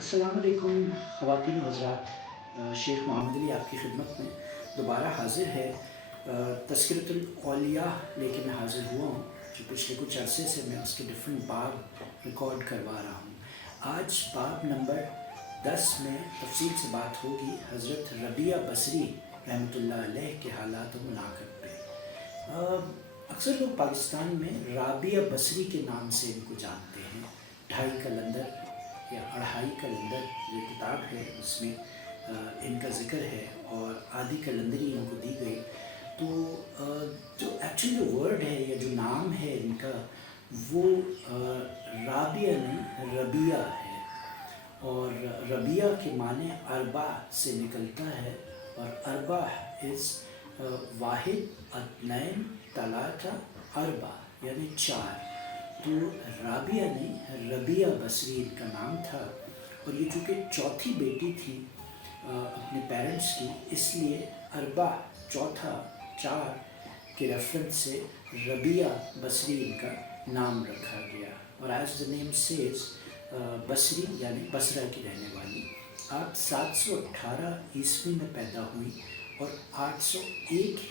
السلام علیکم خواتین و حضرات، شیخ محمد علی آپ کی خدمت میں دوبارہ حاضر ہے۔ تذکرۃ الاولیاء لے کے میں حاضر ہوا ہوں، جو پچھلے کچھ عرصے سے میں اس کے ڈفرینٹ باب ریکارڈ کروا رہا ہوں۔ آج باب نمبر 10 میں تفصیل سے بات ہوگی حضرت ربیہ بصری رحمۃ اللہ علیہ کے حالات و مناقب پہ۔ اکثر لوگ پاکستان میں رابعہ بصری کے نام سے ان کو جانتے ہیں۔ ڈھائی کلندر یا اڑھائی کلندر جو کتاب ہے اس میں ان کا ذکر ہے، اور آدھی کلندری ان کو دی گئی۔ تو جو ایکچولی جو ورڈ ہے یا جو نام ہے ان کا، وہ رابعہ نہیں ربیہ ہے، اور ربیہ کے معنی اربع سے نکلتا ہے، اور اربع از واحد، اثنین، ثلاثہ، اربع یعنی چار۔ تو رابعہ نہیں ربیہ بصری ان کا نام تھا، اور یہ چونکہ چوتھی بیٹی تھی اپنے پیرنٹس کی، اس لیے اربع چوتھا، چار کے ریفرنس سے ربیہ بصری ان کا نام رکھا گیا۔ اور ایز دا نیم سیز بصری یعنی بصرہ کی رہنے والی۔ آپ 718 عیسوی میں پیدا ہوئی اور 801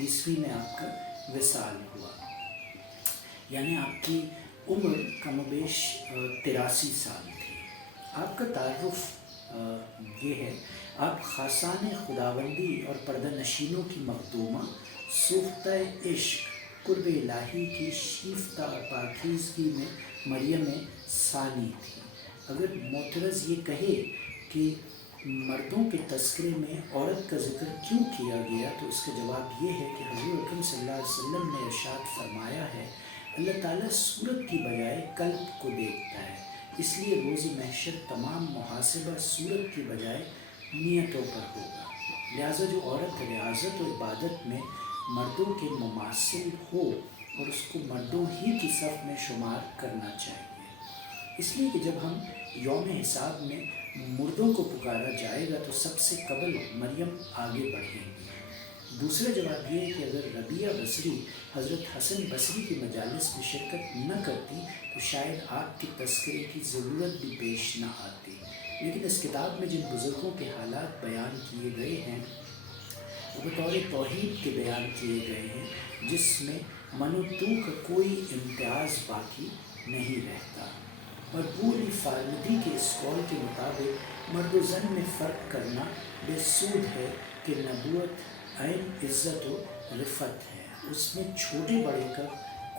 عیسوی میں آپ کا وصال ہوا، یعنی آپ کی عمر کم و بیش 83 سال تھی۔ آپ کا تعارف یہ ہے، آپ خاصان خداوندی اور پردہ نشینوں کی مخدومہ، سوختہ عشق، قرب الہی کی شیفتہ اور پاکیزگی میں مریم ثانی تھی۔ اگر معترض یہ کہے کہ مردوں کے تذکرے میں عورت کا ذکر کیوں کیا گیا، تو اس کا جواب یہ ہے کہ حضور اکرم صلی اللہ علیہ وسلم نے ارشاد فرمایا ہے، اللہ تعالیٰ صورت کی بجائے قلب کو دیکھتا ہے، اس لیے روز محشر تمام محاسبہ صورت کی بجائے نیتوں پر ہوگا۔ لہٰذا جو عورت ریاضت و عبادت میں مردوں کے مماثل ہو، اور اس کو مردوں ہی کی صف میں شمار کرنا چاہیے، اس لیے کہ جب ہم یوم حساب میں مردوں کو پکارا جائے گا تو سب سے قبل مریم آگے بڑھیں گی۔ دوسرا جواب یہ ہے کہ اگر ربیہ بصری حضرت حسن بصری کی مجالس میں شرکت نہ کرتی تو شاید آپ کے تذکرے کی ضرورت بھی پیش نہ آتی، لیکن اس کتاب میں جن بزرگوں کے حالات بیان کیے گئے ہیں وہ بطور توحید کے بیان کیے گئے ہیں، جس میں من و تو کا کوئی امتیاز باقی نہیں رہتا۔ اور پوری فارمدی کے اس قول کے مطابق مرد و زن میں فرق کرنا بے سود ہے کہ نبوت عین عزت و رفت ہے، اس میں چھوٹے بڑے کا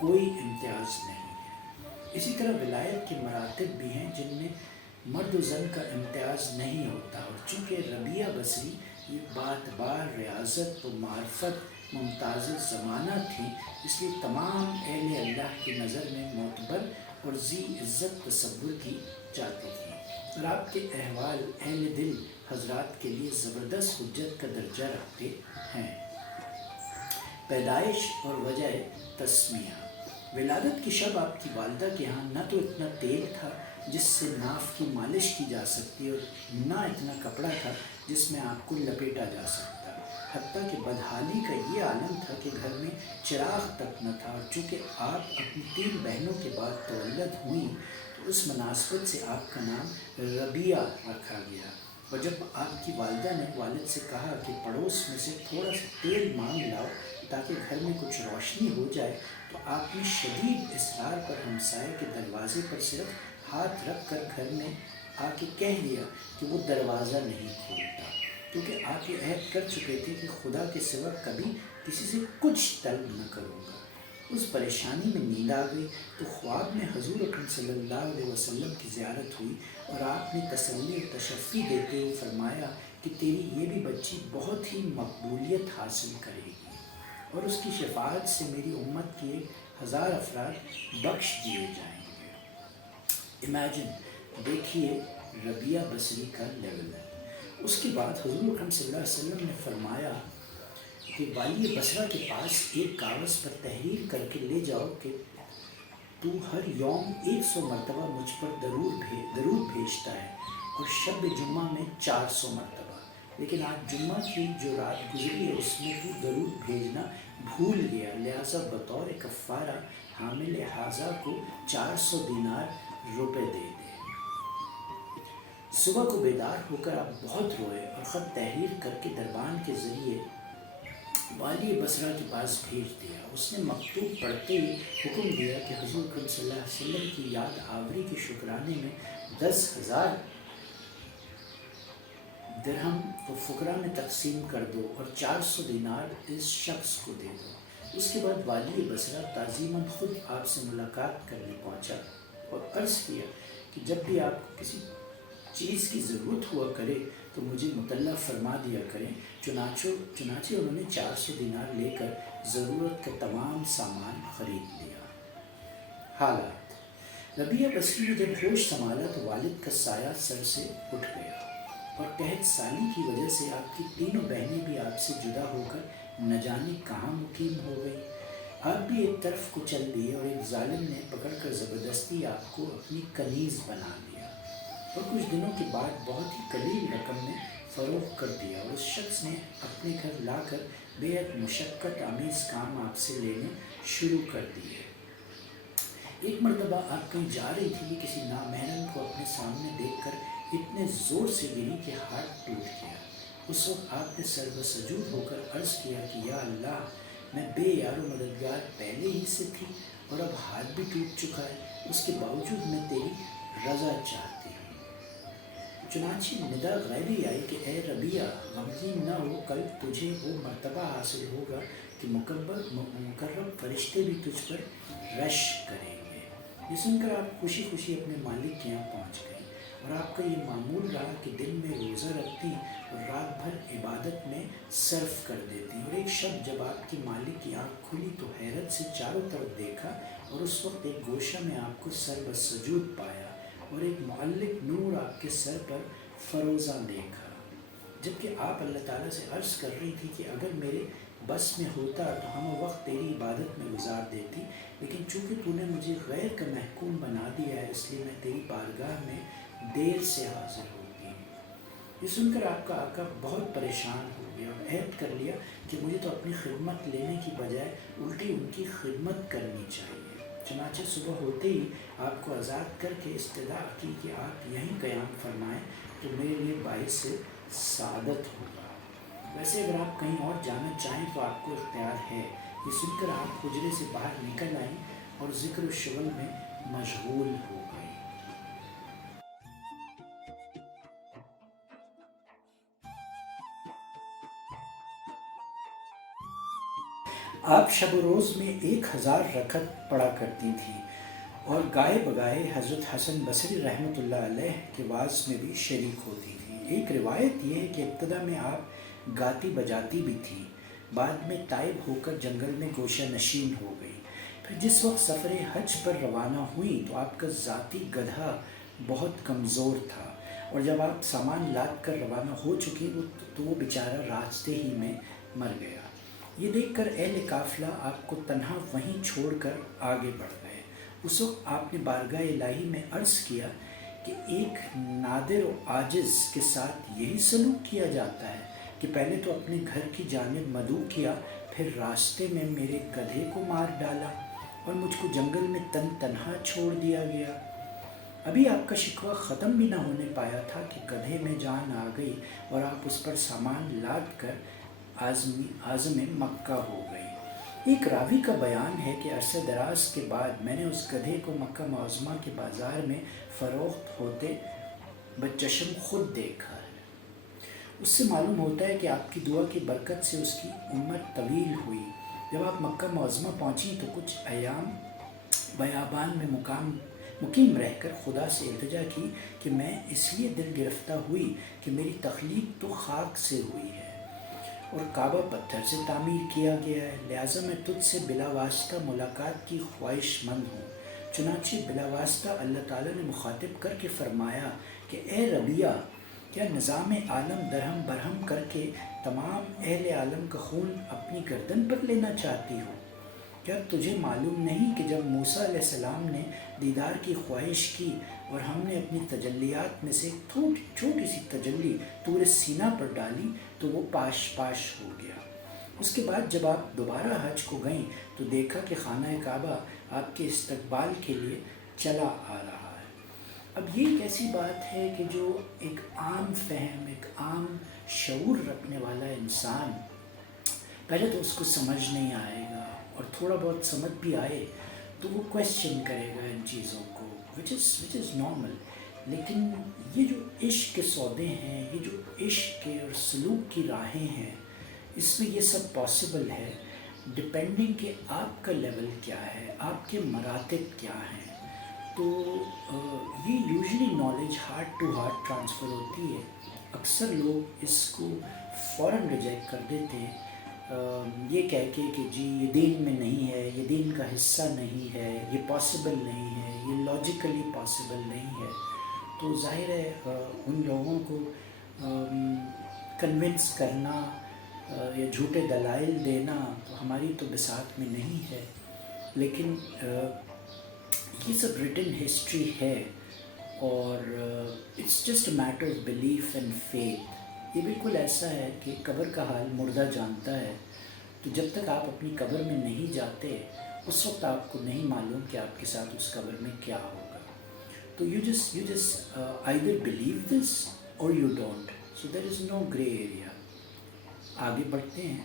کوئی امتیاز نہیں ہے۔ اسی طرح ولایت کے مراتب بھی ہیں جن میں مرد و زن کا امتیاز نہیں ہوتا، اور چونکہ ربیہ بصری یہ بات بار ریاضت و معرفت ممتاز زمانہ تھی، اس لیے تمام اہل اللہ کی نظر میں معتبر اور ذی عزت تصور کی جاتی تھی، اور آپ کے احوال اہل دل حضرات کے لیے زبردست حجت کا درجہ رکھتے ہیں۔ پیدائش اور وجہ تسمیہ۔ ولادت کی شب آپ کی والدہ کے ہاں نہ تو اتنا تیل تھا جس سے ناف کی مالش کی جا سکتی، اور نہ اتنا کپڑا تھا جس میں آپ کو لپیٹا جا سکتا، حتیٰ کہ بدحالی کا یہ عالم تھا کہ گھر میں چراغ تک نہ تھا۔ اور چونکہ آپ اپنی 3 بہنوں کے بعد تولد ہوئیں تو اس مناسبت سے آپ کا نام ربیہ رکھا گیا، اور جب آپ کی والدہ نے والد سے کہا کہ پڑوس میں سے تھوڑا سا تیل مانگ لاؤ تاکہ گھر میں کچھ روشنی ہو جائے، تو آپ نے شدید اصرار پر ہمسائے کے دروازے پر صرف ہاتھ رکھ کر گھر میں آ کے کہہ دیا کہ وہ دروازہ نہیں کھولتا، کیونکہ آپ یہ عہد کر چکے تھے کہ خدا کے سوا کبھی کسی سے کچھ طلب نہ کروں گا۔ اس پریشانی میں نیند آ گئی تو خواب میں حضور اکرم صلی اللہ علیہ وسلم کی زیارت ہوئی، اور آپ نے تسلی و تشفی دیتے ہوئے فرمایا کہ تیری یہ بھی بچی بہت ہی مقبولیت حاصل کرے گی، اور اس کی شفاعت سے میری امت کے 1000 افراد بخش دیے جائیں گے۔ امیجن، دیکھیے ربیہ بصری کا لیول۔ اس کے بعد حضور اکرم صلی اللہ علیہ وسلم نے فرمایا کہ والی بصرہ کے پاس ایک کاغذ پر تحریر کر کے لے جاؤ کہ تو ہر یوم 100 مرتبہ مجھ پر درود بھیجتا ہے، اور شب جمعہ میں 400 مرتبہ، لیکن آج جمعہ کی جو رات گزری ہے اس میں تو درود بھیجنا بھول گیا، لہٰذا بطور کفارہ حامل حاضہ کو 400 دینار روپے دے دے۔ صبح کو بیدار ہو کر آپ بہت روئے اور خط تحریر کر کے دربان کے ذریعے والی بصرہ کے پاس بھیج دیا۔ اس نے مکتوب پڑھتے ہی حکم دیا کہ حضور اکرم صلی اللہ علیہ وسلم کی یاد آوری کے شکرانے میں 10,000 درہم کو فقراء میں تقسیم کر دو اور 400 دینار اس شخص کو دے دو۔ اس کے بعد والی بصرہ تعظیماً خود آپ سے ملاقات کرنے پہنچا اور عرض کیا کہ جب بھی آپ کو کسی چیز کی ضرورت ہوا کرے تو مجھے مطلع فرما دیا کریں۔ چنانچہ انہوں نے 400 دینار لے کر ضرورت کا تمام سامان خرید لیا۔ حالات: ربیہ بصری نے جب ہوش سنبھالا تو والد کا سایہ سر سے اٹھ گیا اور قحط سالی کی وجہ سے آپ کی تینوں بہنیں بھی آپ سے جدا ہو کر نہ جانے کہاں مقیم ہو گئی۔ آپ بھی ایک طرف کو چل دیے اور ایک ظالم نے پکڑ کر زبردستی آپ کو اپنی کنیز بنا لیا اور کچھ دنوں کے بعد بہت ہی قلیل رقم میں فروخت کر دیا اور اس شخص نے اپنے گھر لا کر بے حد مشقت آمیز کام آپ سے لینے شروع کر دیے۔ ایک مرتبہ آپ کہیں جا رہی تھی کہ کسی نامحرم کو اپنے سامنے دیکھ کر اتنے زور سے گری کہ ہاتھ ٹوٹ گیا۔ اس وقت آپ نے سر بسجود ہو کر عرض کیا کہ یا اللہ، میں بے یار و مددگار پہلے ہی سے تھی اور اب ہاتھ بھی ٹوٹ چکا ہے، اس کے باوجود میں تیری رضا چاہتی ہوں۔ چنانچہ ندا غیبی آئی کہ اے ربیہ، غمگین نہ ہو، کل تجھے وہ مرتبہ حاصل ہوگا کہ مقرب فرشتے بھی تجھ پر رش کریں گے۔ یہ سن کر آپ خوشی خوشی اپنے مالک کے یہاں پہنچ گئے اور آپ کا یہ معمول رہا کہ دن میں روزہ رکھتی اور رات بھر عبادت میں صرف کر دیتی، اور ایک شب جب آپ کی مالک کی آنکھ کھلی تو حیرت سے چاروں طرف دیکھا اور اس وقت ایک گوشہ میں آپ کو سر بسجود پایا اور ایک معلق نور آپ کے سر پر فروزاں دیکھا، جبکہ آپ اللہ تعالیٰ سے عرض کر رہی تھی کہ اگر میرے بس میں ہوتا تو ہم وقت تیری عبادت میں گزار دیتی، لیکن چونکہ تو نے مجھے غیر کا محکوم بنا دیا ہے اس لیے میں تیری بارگاہ میں دیر سے حاضر ہوتی ہوں۔ یہ سن کر آپ کا آقا بہت پریشان ہو گیا اور عہد کر لیا کہ مجھے تو اپنی خدمت لینے کی بجائے الٹی ان کی خدمت کرنی چاہیے۔ چنانچہ صبح ہوتے ہی آپ کو آزاد کر کے استدعا کی کہ آپ یہیں قیام فرمائیں تو میرے لیے باعث سعادت ہوگا۔ ویسے اگر آپ کہیں اور جانا چاہیں تو آپ کو اختیار ہے۔ یہ سن کر آپ حجرے سے باہر نکل آئیں اور ذکر و شغل میں مشغول ہو گئی۔ آپ شب و روز میں 1000 رکعت پڑھا کرتی تھیں اور گائے بگائے حضرت حسن بصری رحمۃ اللہ علیہ کے وعظ میں بھی شریک ہوتی تھیں۔ ایک روایت یہ ہے کہ ابتدا میں آپ گاتی بجاتی بھی تھیں، بعد میں تائب ہو کر جنگل میں گوشہ نشین ہو گئی۔ پھر جس وقت سفر حج پر روانہ ہوئی تو آپ کا ذاتی گدھا بہت کمزور تھا اور جب آپ سامان لاد کر روانہ ہو چکی تو وہ بیچارہ راستے ہی میں مر گیا۔ یہ دیکھ کر اہل قافلہ آپ کو تنہا وہیں چھوڑ کر آگے بڑھ گئے۔ اس وقت آپ نے بارگاہ الہی میں عرض کیا کہ ایک نادر و عاجز کے ساتھ یہی سلوک کیا جاتا ہے کہ پہلے تو اپنے گھر کی جانب مدعو کیا، پھر راستے میں میرے گدھے کو مار ڈالا اور مجھ کو جنگل میں تنہا چھوڑ دیا گیا۔ ابھی آپ کا شکوہ ختم بھی نہ ہونے پایا تھا کہ گدھے میں جان آ گئی اور آپ اس پر سامان لاد کر عازم مکہ ہو گئی۔ ایک راوی کا بیان ہے کہ عرصہ دراز کے بعد میں نے اس گدھے کو مکہ معظمہ کے بازار میں فروخت ہوتے بچشم خود دیکھا ہے۔ اس سے معلوم ہوتا ہے کہ آپ کی دعا کی برکت سے اس کی عمر طویل ہوئی۔ جب آپ مکہ معظمہ پہنچی تو کچھ ایام بیابان میں مقیم رہ کر خدا سے التجا کی کہ میں اس لیے دل گرفتہ ہوئی کہ میری تخلیق تو خاک سے ہوئی ہے اور کعبہ پتھر سے تعمیر کیا گیا ہے، لہٰذا میں تجھ سے بلا واسطہ ملاقات کی خواہش مند ہوں۔ چنانچہ بلا واسطہ اللہ تعالیٰ نے مخاطب کر کے فرمایا کہ اے ربیہ، کیا نظام عالم درہم برہم کر کے تمام اہل عالم کا خون اپنی گردن پر لینا چاہتی ہو؟ کیا تجھے معلوم نہیں کہ جب موسیٰ علیہ السلام نے دیدار کی خواہش کی اور ہم نے اپنی تجلیات میں سے ایک چھوٹی سی تجلی طور سینہ پر ڈالی تو وہ پاش پاش ہو گیا۔ اس کے بعد جب آپ دوبارہ حج کو گئیں تو دیکھا کہ خانہ کعبہ آپ کے استقبال کے لیے چلا آ رہا ہے۔ اب یہ ایک ایسی بات ہے کہ جو ایک عام فہم، ایک عام شعور رکھنے والا انسان پہلے تو اس کو سمجھ نہیں آئے گا، اور تھوڑا بہت سمجھ بھی آئے تو وہ کویسچن کرے گا ان چیزوں کو، وچ از نارمل. لیکن یہ جو عشق کے سودے ہیں، یہ جو عشق کے اور سلوک کی راہیں ہیں، اس میں یہ سب پاسبل ہے ڈپینڈنگ کہ آپ کا لیول کیا ہے، آپ کے مراتب کیا ہیں. تو یہ usually knowledge heart to heart transfer ہوتی ہے. اکثر لوگ اس کو فوراً ریجیکٹ کر دیتے ہیں یہ کہہ کے کہ جی یہ دین میں نہیں ہے، یہ دین کا حصہ نہیں ہے، یہ پاسبل نہیں ہے، یہ لاجیکلی پاسبل نہیں ہے. تو ظاہر ہے ان لوگوں کو کنونس کرنا یا جھوٹے دلائل دینا تو ہماری تو بساط میں نہیں ہے. لیکن یہ سب ریٹن ہسٹری ہے، اور it's just a matter of belief and faith. یہ بالکل ایسا ہے کہ قبر کا حال مردہ جانتا ہے. تو جب تک آپ اپنی قبر میں نہیں جاتے اس وقت آپ کو نہیں معلوم کہ آپ کے ساتھ اس قبر میں کیا ہوگا. تو you just either believe this or you don't. So there is no grey area. آگے بڑھتے ہیں.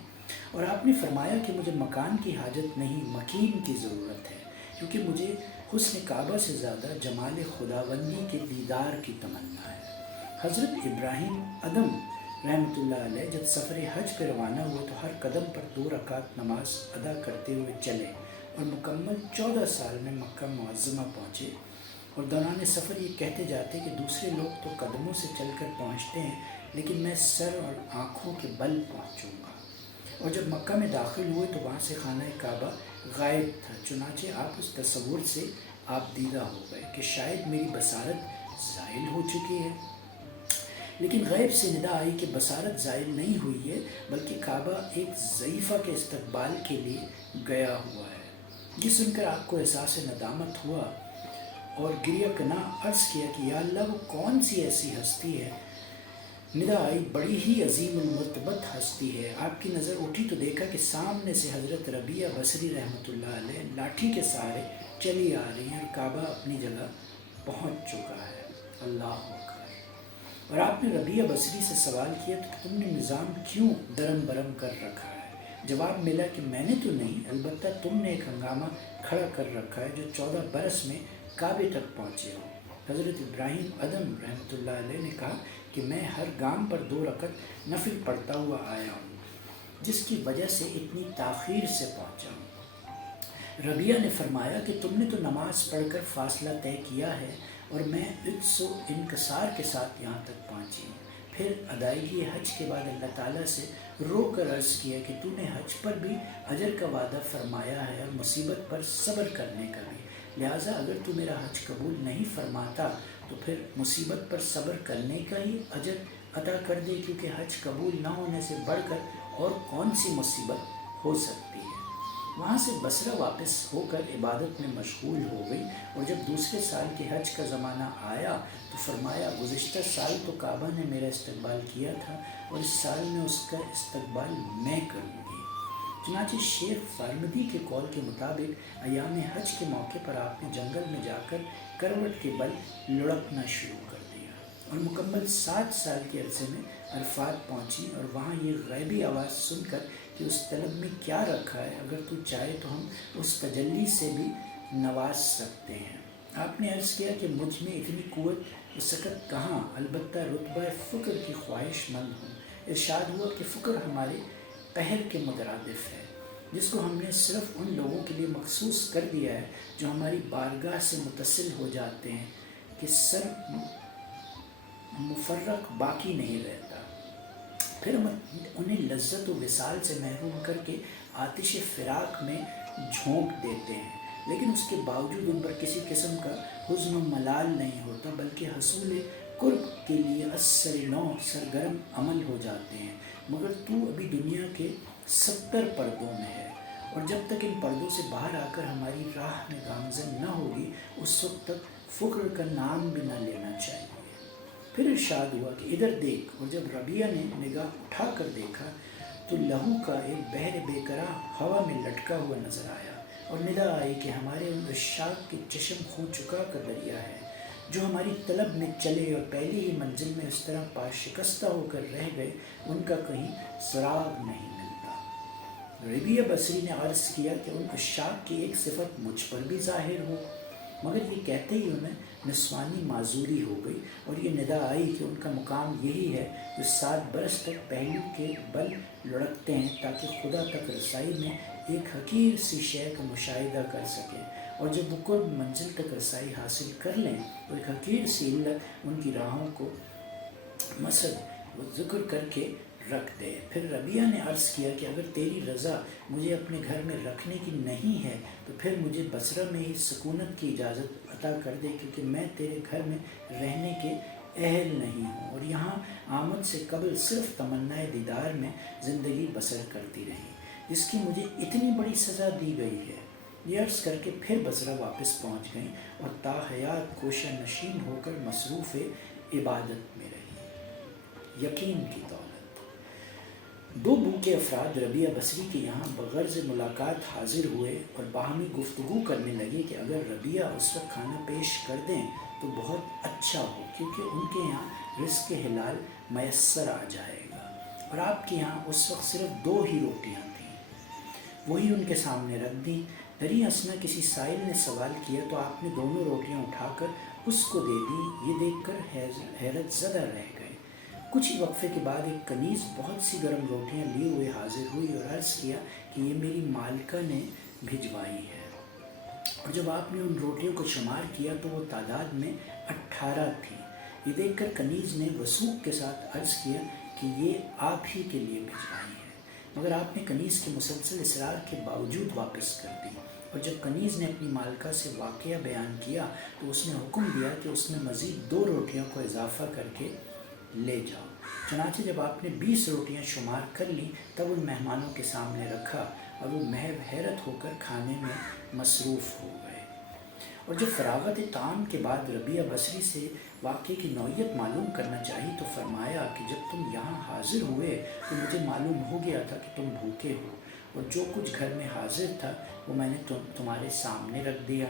اور آپ نے فرمایا کہ مجھے مکان کی حاجت نہیں، مکین کی ضرورت ہے، کیونکہ مجھے حسن کعبہ سے زیادہ جمال خداوندی کے دیدار کی تمنا ہے. حضرت ابراہیم ادم رحمۃ اللہ علیہ جب سفر حج پہ روانہ ہوئے تو ہر قدم پر 2 رکعت نماز ادا کرتے ہوئے چلے، اور مکمل 14 سال میں مکہ معظمہ پہنچے. اور دوران سفر یہ کہتے جاتے کہ دوسرے لوگ تو قدموں سے چل کر پہنچتے ہیں، لیکن میں سر اور آنکھوں کے بل پہنچوں گا. اور جب مکہ میں داخل ہوئے تو وہاں سے خانہ کعبہ غائب تھا. چنانچہ آپ اس تصور سے آپ دیدہ ہو گئے کہ شاید میری بصارت زائل ہو چکی ہے. لیکن غیب سے ندا آئی کہ بصارت زائل نہیں ہوئی ہے، بلکہ کعبہ ایک ضعیفہ کے استقبال کے لیے گیا ہوا ہے. یہ سن کر آپ کو احساس ندامت ہوا اور گریہ کنا عرض کیا کہ یا اللہ وہ کون سی ایسی ہستی ہے. ندا آئی بڑی ہی عظیم المرتبت ہستی ہے. آپ کی نظر اٹھی تو دیکھا کہ سامنے سے حضرت ربیہ بصری رحمۃ اللہ علیہ لاٹھی کے سہارے چلی آ رہی ہیں، اور کعبہ اپنی جگہ پہنچ چکا ہے. اللہ اکبر. اور آپ نے ربیہ بصری سے سوال کیا کہ تم نے نظام کیوں درم برم کر رکھا ہے؟ جواب ملا کہ میں نے تو نہیں، البتہ تم نے ایک ہنگامہ کھڑا کر رکھا ہے جو 14 برس میں کعبے تک پہنچے ہو. حضرت ابراہیم ادم رحمۃ اللہ علیہ نے کہا کہ میں ہر گام پر 2 رکعت نفل پڑھتا ہوا آیا ہوں، جس کی وجہ سے اتنی تاخیر سے پہنچا ہوں. ربیہ نے فرمایا کہ تم نے تو نماز پڑھ کر فاصلہ طے کیا ہے، اور میں عجز و انکسار کے ساتھ یہاں تک پہنچی ہوں. پھر ادائیگی حج کے بعد اللہ تعالیٰ سے رو کر عرض کیا کہ تو نے حج پر بھی اجر کا وعدہ فرمایا ہے اور مصیبت پر صبر کرنے کا بھی، لہٰذا اگر تو میرا حج قبول نہیں فرماتا تو پھر مصیبت پر صبر کرنے کا ہی اجر عطا کر دے، کیونکہ حج قبول نہ ہونے سے بڑھ کر اور کون سی مصیبت ہو سکتی ہے. وہاں سے بصرہ واپس ہو کر عبادت میں مشغول ہو گئی، اور جب دوسرے سال کے حج کا زمانہ آیا تو فرمایا گزشتہ سال تو کعبہ نے میرا استقبال کیا تھا، اور اس سال میں اس کا استقبال میں کروں گی. چنانچہ شیخ فارمدی کے قول کے مطابق ایام حج کے موقع پر آپ نے جنگل میں جا کر کروٹ کے بل لڑکنا شروع کر دیا، اور مکمل 7 سال کے عرصے میں عرفات پہنچی. اور وہاں یہ غیبی آواز سن کر کہ اس طلب میں کیا رکھا ہے، اگر تو چاہے تو ہم اس تجلی سے بھی نواز سکتے ہیں. آپ نے عرض کیا کہ مجھ میں اتنی قوت و سکت کہاں، البتہ رتبہ فقر کی خواہش مند ہوں. ارشاد ہوا کہ فقر ہمارے قہر کے مترادف ہے، جس کو ہم نے صرف ان لوگوں کے لیے مخصوص کر دیا ہے جو ہماری بارگاہ سے متصل ہو جاتے ہیں کہ سر مفرق باقی نہیں رہتا. پھر ہم انہیں لذت و وصال سے محروم کر کے آتش فراق میں جھونک دیتے ہیں، لیکن اس کے باوجود ان پر کسی قسم کا حزن و ملال نہیں ہوتا، بلکہ حصول قرب کے لیے اثر نو سرگرم عمل ہو جاتے ہیں. مگر تو ابھی دنیا کے 70 پردوں میں ہے، اور جب تک ان پردوں سے باہر آ کر ہماری راہ میں گامزن نہ ہوگی اس وقت تک فقر کا نام بھی نہ لینا چاہیے. پھر ارشاد ہوا کہ ادھر دیکھ. اور جب ربیہ نے نگاہ اٹھا کر دیکھا تو لہو کا ایک بحر بے قرار ہوا میں لٹکا ہوا نظر آیا، اور ندا آئی کہ ہمارے ان عشاق کے چشم خوں چکا کا دریا ہے جو ہماری طلب میں چلے اور پہلی ہی منزل میں اس طرح پاشکستہ ہو کر رہ گئے، ان کا کہیں سراغ نہیں ملتا۔ ربیہ بصری نے عرض کیا کہ ان عشاق کی ایک صفت مجھ پر بھی ظاہر ہو، مگر یہ کہتے ہی انہیں نسوانی معذوری ہو گئی اور یہ ندا آئی کہ ان کا مقام یہی ہے جو 7 برس تک پہلو کے بل لڑکتے ہیں تاکہ خدا تک رسائی میں ایک حقیر سی شے کا مشاہدہ کر سکیں، اور جب وہ قرب منزل تک رسائی حاصل کر لیں تو ایک حقیر سی علت ان کی راہوں کو مسد و ذکر کر کے رکھ دے۔ پھر ربیہ نے عرض کیا کہ اگر تیری رضا مجھے اپنے گھر میں رکھنے کی نہیں ہے تو پھر مجھے بصرہ میں ہی سکونت کی اجازت عطا کر دے، کیونکہ میں تیرے گھر میں رہنے کے اہل نہیں ہوں اور یہاں آمد سے قبل صرف تمنائے دیدار میں زندگی بسر کرتی رہی، جس کی مجھے اتنی بڑی سزا دی گئی ہے۔ یہ عرض کر کے پھر بصرہ واپس پہنچ گئیں اور تا حیات کوشہ نشین ہو کر مصروف عبادت میں رہی۔ یقین کی دولت۔ 2 بھوکے افراد ربیہ بصری کے یہاں بغرض ملاقات حاضر ہوئے اور باہمی گفتگو کرنے لگے کہ اگر ربیہ اس وقت کھانا پیش کر دیں تو بہت اچھا ہو، کیونکہ ان کے یہاں رزق حلال میسر آ جائے گا، اور آپ کے یہاں اس وقت صرف 2 ہی روٹیاں تھیں۔ وہی ان کے سامنے رکھ دیں۔ دری اثنا کسی سائل نے سوال کیا تو آپ نے دونوں روٹیاں اٹھا کر اس کو دے دی۔ یہ دیکھ کر حیرت زدہ رہ گئے۔ کچھ ہی وقفے کے بعد ایک کنیز بہت سی گرم روٹیاں لیے ہوئے حاضر ہوئی اور عرض کیا کہ یہ میری مالکہ نے بھجوائی ہے، اور جب آپ نے ان روٹیوں کو شمار کیا تو وہ تعداد میں 18 تھی۔ یہ دیکھ کر کنیز نے وثوق کے ساتھ عرض کیا کہ یہ آپ ہی کے لیے بھجوائی ہے، مگر آپ نے کنیز کے مسلسل اصرار کے باوجود واپس کر دی، اور جب کنیز نے اپنی مالکہ سے واقعہ بیان کیا تو اس نے حکم دیا کہ اس نے مزید 2 روٹیوں کو اضافہ کر کے لے جاؤ۔ چنانچہ جب آپ نے 20 روٹیاں شمار کر لیں تب ان مہمانوں کے سامنے رکھا اور وہ محو حیرت ہو کر کھانے میں مصروف ہو گئے۔ اور جب فراغت طعام کے بعد ربیہ بصری سے واقعے کی نوعیت معلوم کرنا چاہی تو فرمایا کہ جب تم یہاں حاضر ہوئے تو مجھے معلوم ہو گیا تھا کہ تم بھوکے ہو، اور جو کچھ گھر میں حاضر تھا وہ میں نے تمہارے سامنے رکھ دیا۔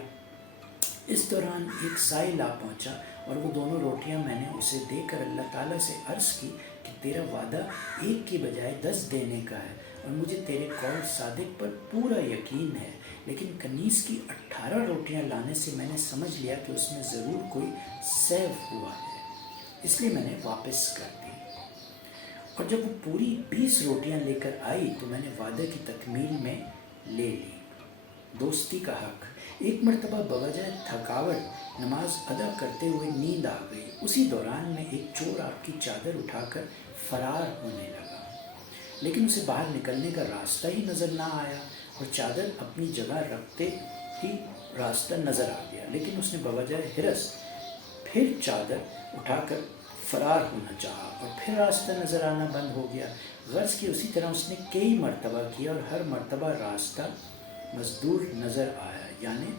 اس دوران ایک سائل آ پہنچا اور وہ دونوں روٹیاں میں نے اسے دے کر اللہ تعالیٰ سے عرض کی کہ تیرا وعدہ 1 کی بجائے 10 دینے کا ہے، اور مجھے تیرے قول صادق پر پورا یقین ہے، لیکن کنیز کی 18 روٹیاں لانے سے میں نے سمجھ لیا کہ اس میں ضرور کوئی سیو ہوا ہے، اس لیے میں نے واپس کر دی۔ اور جب وہ پوری 20 روٹیاں لے کر آئی تو میں نے وعدے کی تکمیل میں لے لی۔ دوستی کا حق۔ ایک مرتبہ بوجہ تھکاوٹ نماز ادا کرتے ہوئے نیند آ گئی۔ اسی دوران میں ایک چور آپ کی چادر اٹھا کر فرار ہونے لگا، لیکن اسے باہر نکلنے کا راستہ ہی نظر نہ آیا، اور چادر اپنی جگہ رکھتے ہی راستہ نظر آ گیا، لیکن اس نے بوجہ ہرس پھر چادر اٹھا کر فرار ہونا چاہا اور پھر راستہ نظر آنا بند ہو گیا۔ غرض کہ اسی طرح اس نے کئی مرتبہ کیا اور ہر مرتبہ راستہ مزدور نظر آیا، یعنی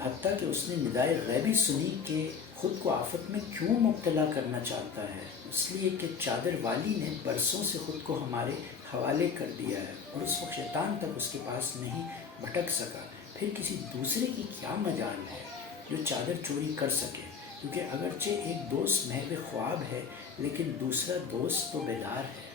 حتیٰ کہ اس نے ندائے غیبی سنی کہ خود کو آفت میں کیوں مبتلا کرنا چاہتا ہے، اس لیے کہ چادر والی نے برسوں سے خود کو ہمارے حوالے کر دیا ہے، اور اس وقت شیطان تک اس کے پاس نہیں بھٹک سکا۔ پھر کسی دوسرے کی کیا مجال ہے جو چادر چوری کر سکے، کیونکہ اگرچہ ایک دوست محو خواب ہے لیکن دوسرا دوست تو بیدار ہے۔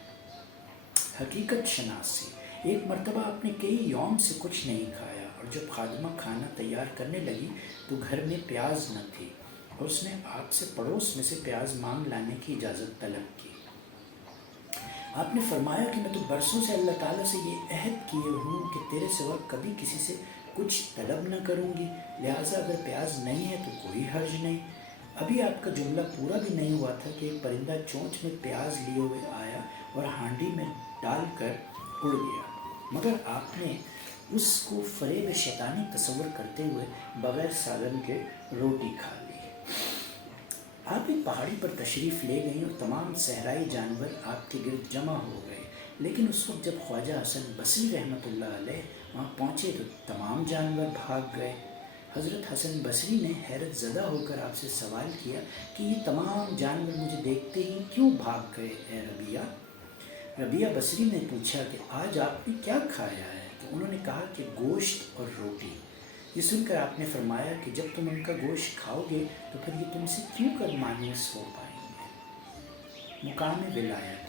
حقیقت شناسی۔ ایک مرتبہ آپ نے کئی یوم سے کچھ نہیں کھایا، اور جب خادمہ کھانا تیار کرنے لگی تو گھر میں پیاز نہ تھی، اور اس نے آپ سے پڑوس میں سے پیاز مانگ لانے کی اجازت طلب کی۔ آپ نے فرمایا کہ میں تو برسوں سے اللہ تعالیٰ سے یہ عہد کیے ہوں کہ تیرے سوا کبھی کسی سے کچھ طلب نہ کروں گی، لہٰذا اگر پیاز نہیں ہے تو کوئی حرج نہیں۔ ابھی آپ کا جملہ پورا بھی نہیں ہوا تھا کہ ایک پرندہ چونچ میں پیاز لیے ہوئے آیا اور ہانڈی میں ڈال کر اڑ گیا، مگر آپ نے اس کو فریب شیطانی تصور کرتے ہوئے بغیر سالن کے روٹی کھا لی۔ آپ ایک پہاڑی پر تشریف لے گئیں اور تمام صحرائی جانور آپ کے گرد جمع ہو گئے، لیکن اس وقت جب خواجہ حسن بصری رحمۃ اللہ علیہ وہاں پہنچے تو تمام جانور بھاگ گئے۔ حضرت حسن بصری نے حیرت زدہ ہو کر آپ سے سوال کیا کہ یہ تمام جانور مجھے دیکھتے ہی کیوں بھاگ گئے اے ربیہ؟ ربیہ بصری نے پوچھا کہ آج آپ نے کیا کھایا ہے؟ تو انہوں نے کہا کہ گوشت اور روٹی۔ یہ سن کر آپ نے فرمایا کہ جب تم ان کا گوشت کھاؤ گے تو پھر یہ تم سے کیوں کر مانوس ہو پائیں گے۔ مقام ولایت۔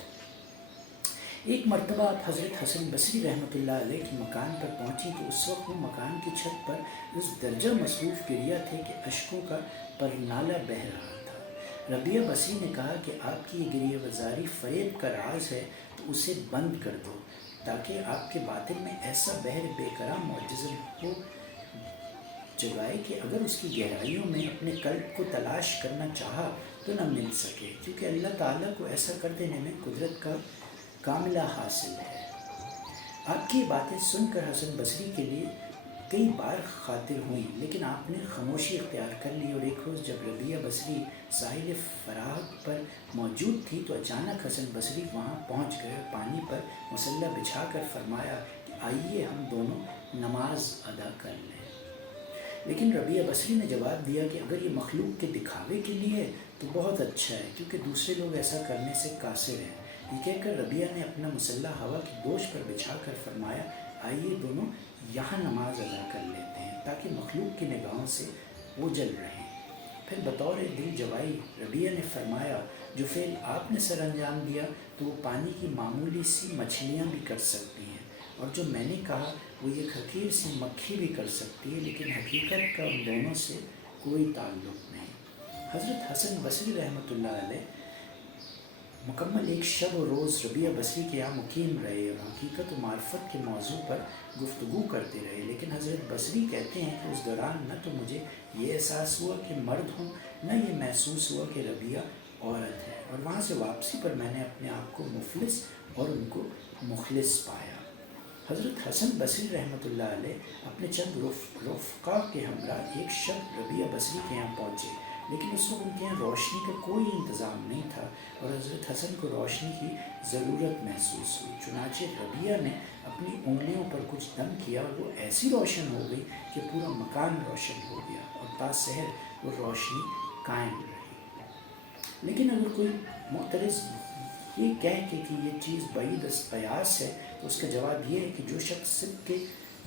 ایک مرتبہ آپ حضرت حسن بصری رحمۃ اللہ علیہ کے مکان پر پہنچی تو اس وقت وہ مکان کی چھت پر اس درجہ مصروف گریا تھے کہ اشکوں کا پرنالہ بہہ رہا تھا۔ ربیہ بصری نے کہا کہ آپ کی یہ گریہ وزاری فریب کا راز ہے تو اسے بند کر دو تاکہ آپ کے باطن میں ایسا بحر بے کرم معجزہ ہو جگائے کہ اگر اس کی گہرائیوں میں اپنے قلب کو تلاش کرنا چاہا تو نہ مل سکے، کیونکہ اللہ تعالیٰ کو ایسا کر دینے میں قدرت کا کاملہ حاصل ہے۔ آپ کی باتیں سن کر حسن بصری کے لیے کئی بار خاطر ہوئیں، لیکن آپ نے خاموشی اختیار کر لی، اور ایک روز جب ربیہ بصری ساحل فراغ پر موجود تھی تو اچانک حسن بصری وہاں پہنچ گئے اور پانی پر مسلح بچھا کر فرمایا کہ آئیے ہم دونوں نماز ادا کر لیں۔ لیکن ربیہ بصری نے جواب دیا کہ اگر یہ مخلوق کے دکھاوے کے لیے ہے تو بہت اچھا ہے، کیونکہ دوسرے لوگ ایسا کرنے سے قاصر ہیں۔ یہ کہہ کر ربیہ نے اپنا مسلح ہوا کی دوش پر بچھا کر فرمایا آئیے دونوں یہاں نماز ادا کر لیتے ہیں تاکہ مخلوق کی نگاہوں سے اوجھل رہیں۔ پھر بطور دل جوائی ربیہ نے فرمایا جو فعل آپ نے سر انجام دیا تو وہ پانی کی معمولی سی مچھلیاں بھی کر سکتی ہیں، اور جو میں نے کہا وہ ایک حقیر سی مکھی بھی کر سکتی ہے، لیکن حقیقت کا ان دونوں سے کوئی تعلق نہیں۔ حضرت حسن بصری رحمۃ اللہ علیہ مکمل ایک شب و روز ربیہ بصری کے یہاں مقیم رہے اور حقیقت و معرفت کے موضوع پر گفتگو کرتے رہے، لیکن حضرت بصری کہتے ہیں کہ اس دوران نہ تو مجھے یہ احساس ہوا کہ مرد ہوں، نہ یہ محسوس ہوا کہ ربیہ عورت ہے، اور وہاں سے واپسی پر میں نے اپنے آپ کو مفلس اور ان کو مخلص پایا۔ حضرت حسن بصری رحمۃ اللہ علیہ اپنے چند رفقا کے ہمراہ ایک شب ربیہ بصری کے یہاں پہنچے، لیکن اس وقت ان کے یہاں روشنی کا کوئی انتظام نہیں تھا اور حضرت حسن کو روشنی کی ضرورت محسوس ہوئی۔ چنانچہ ربیہ نے اپنی انگلیوں پر کچھ دم کیا اور وہ ایسی روشن ہو گئی کہ پورا مکان روشن ہو گیا اور تا سحر وہ روشنی قائم رہی۔ لیکن اگر کوئی معترض یہ کہہ کہ یہ چیز بعید از قیاس ہے تو اس کا جواب یہ ہے کہ جو شخص صدق کے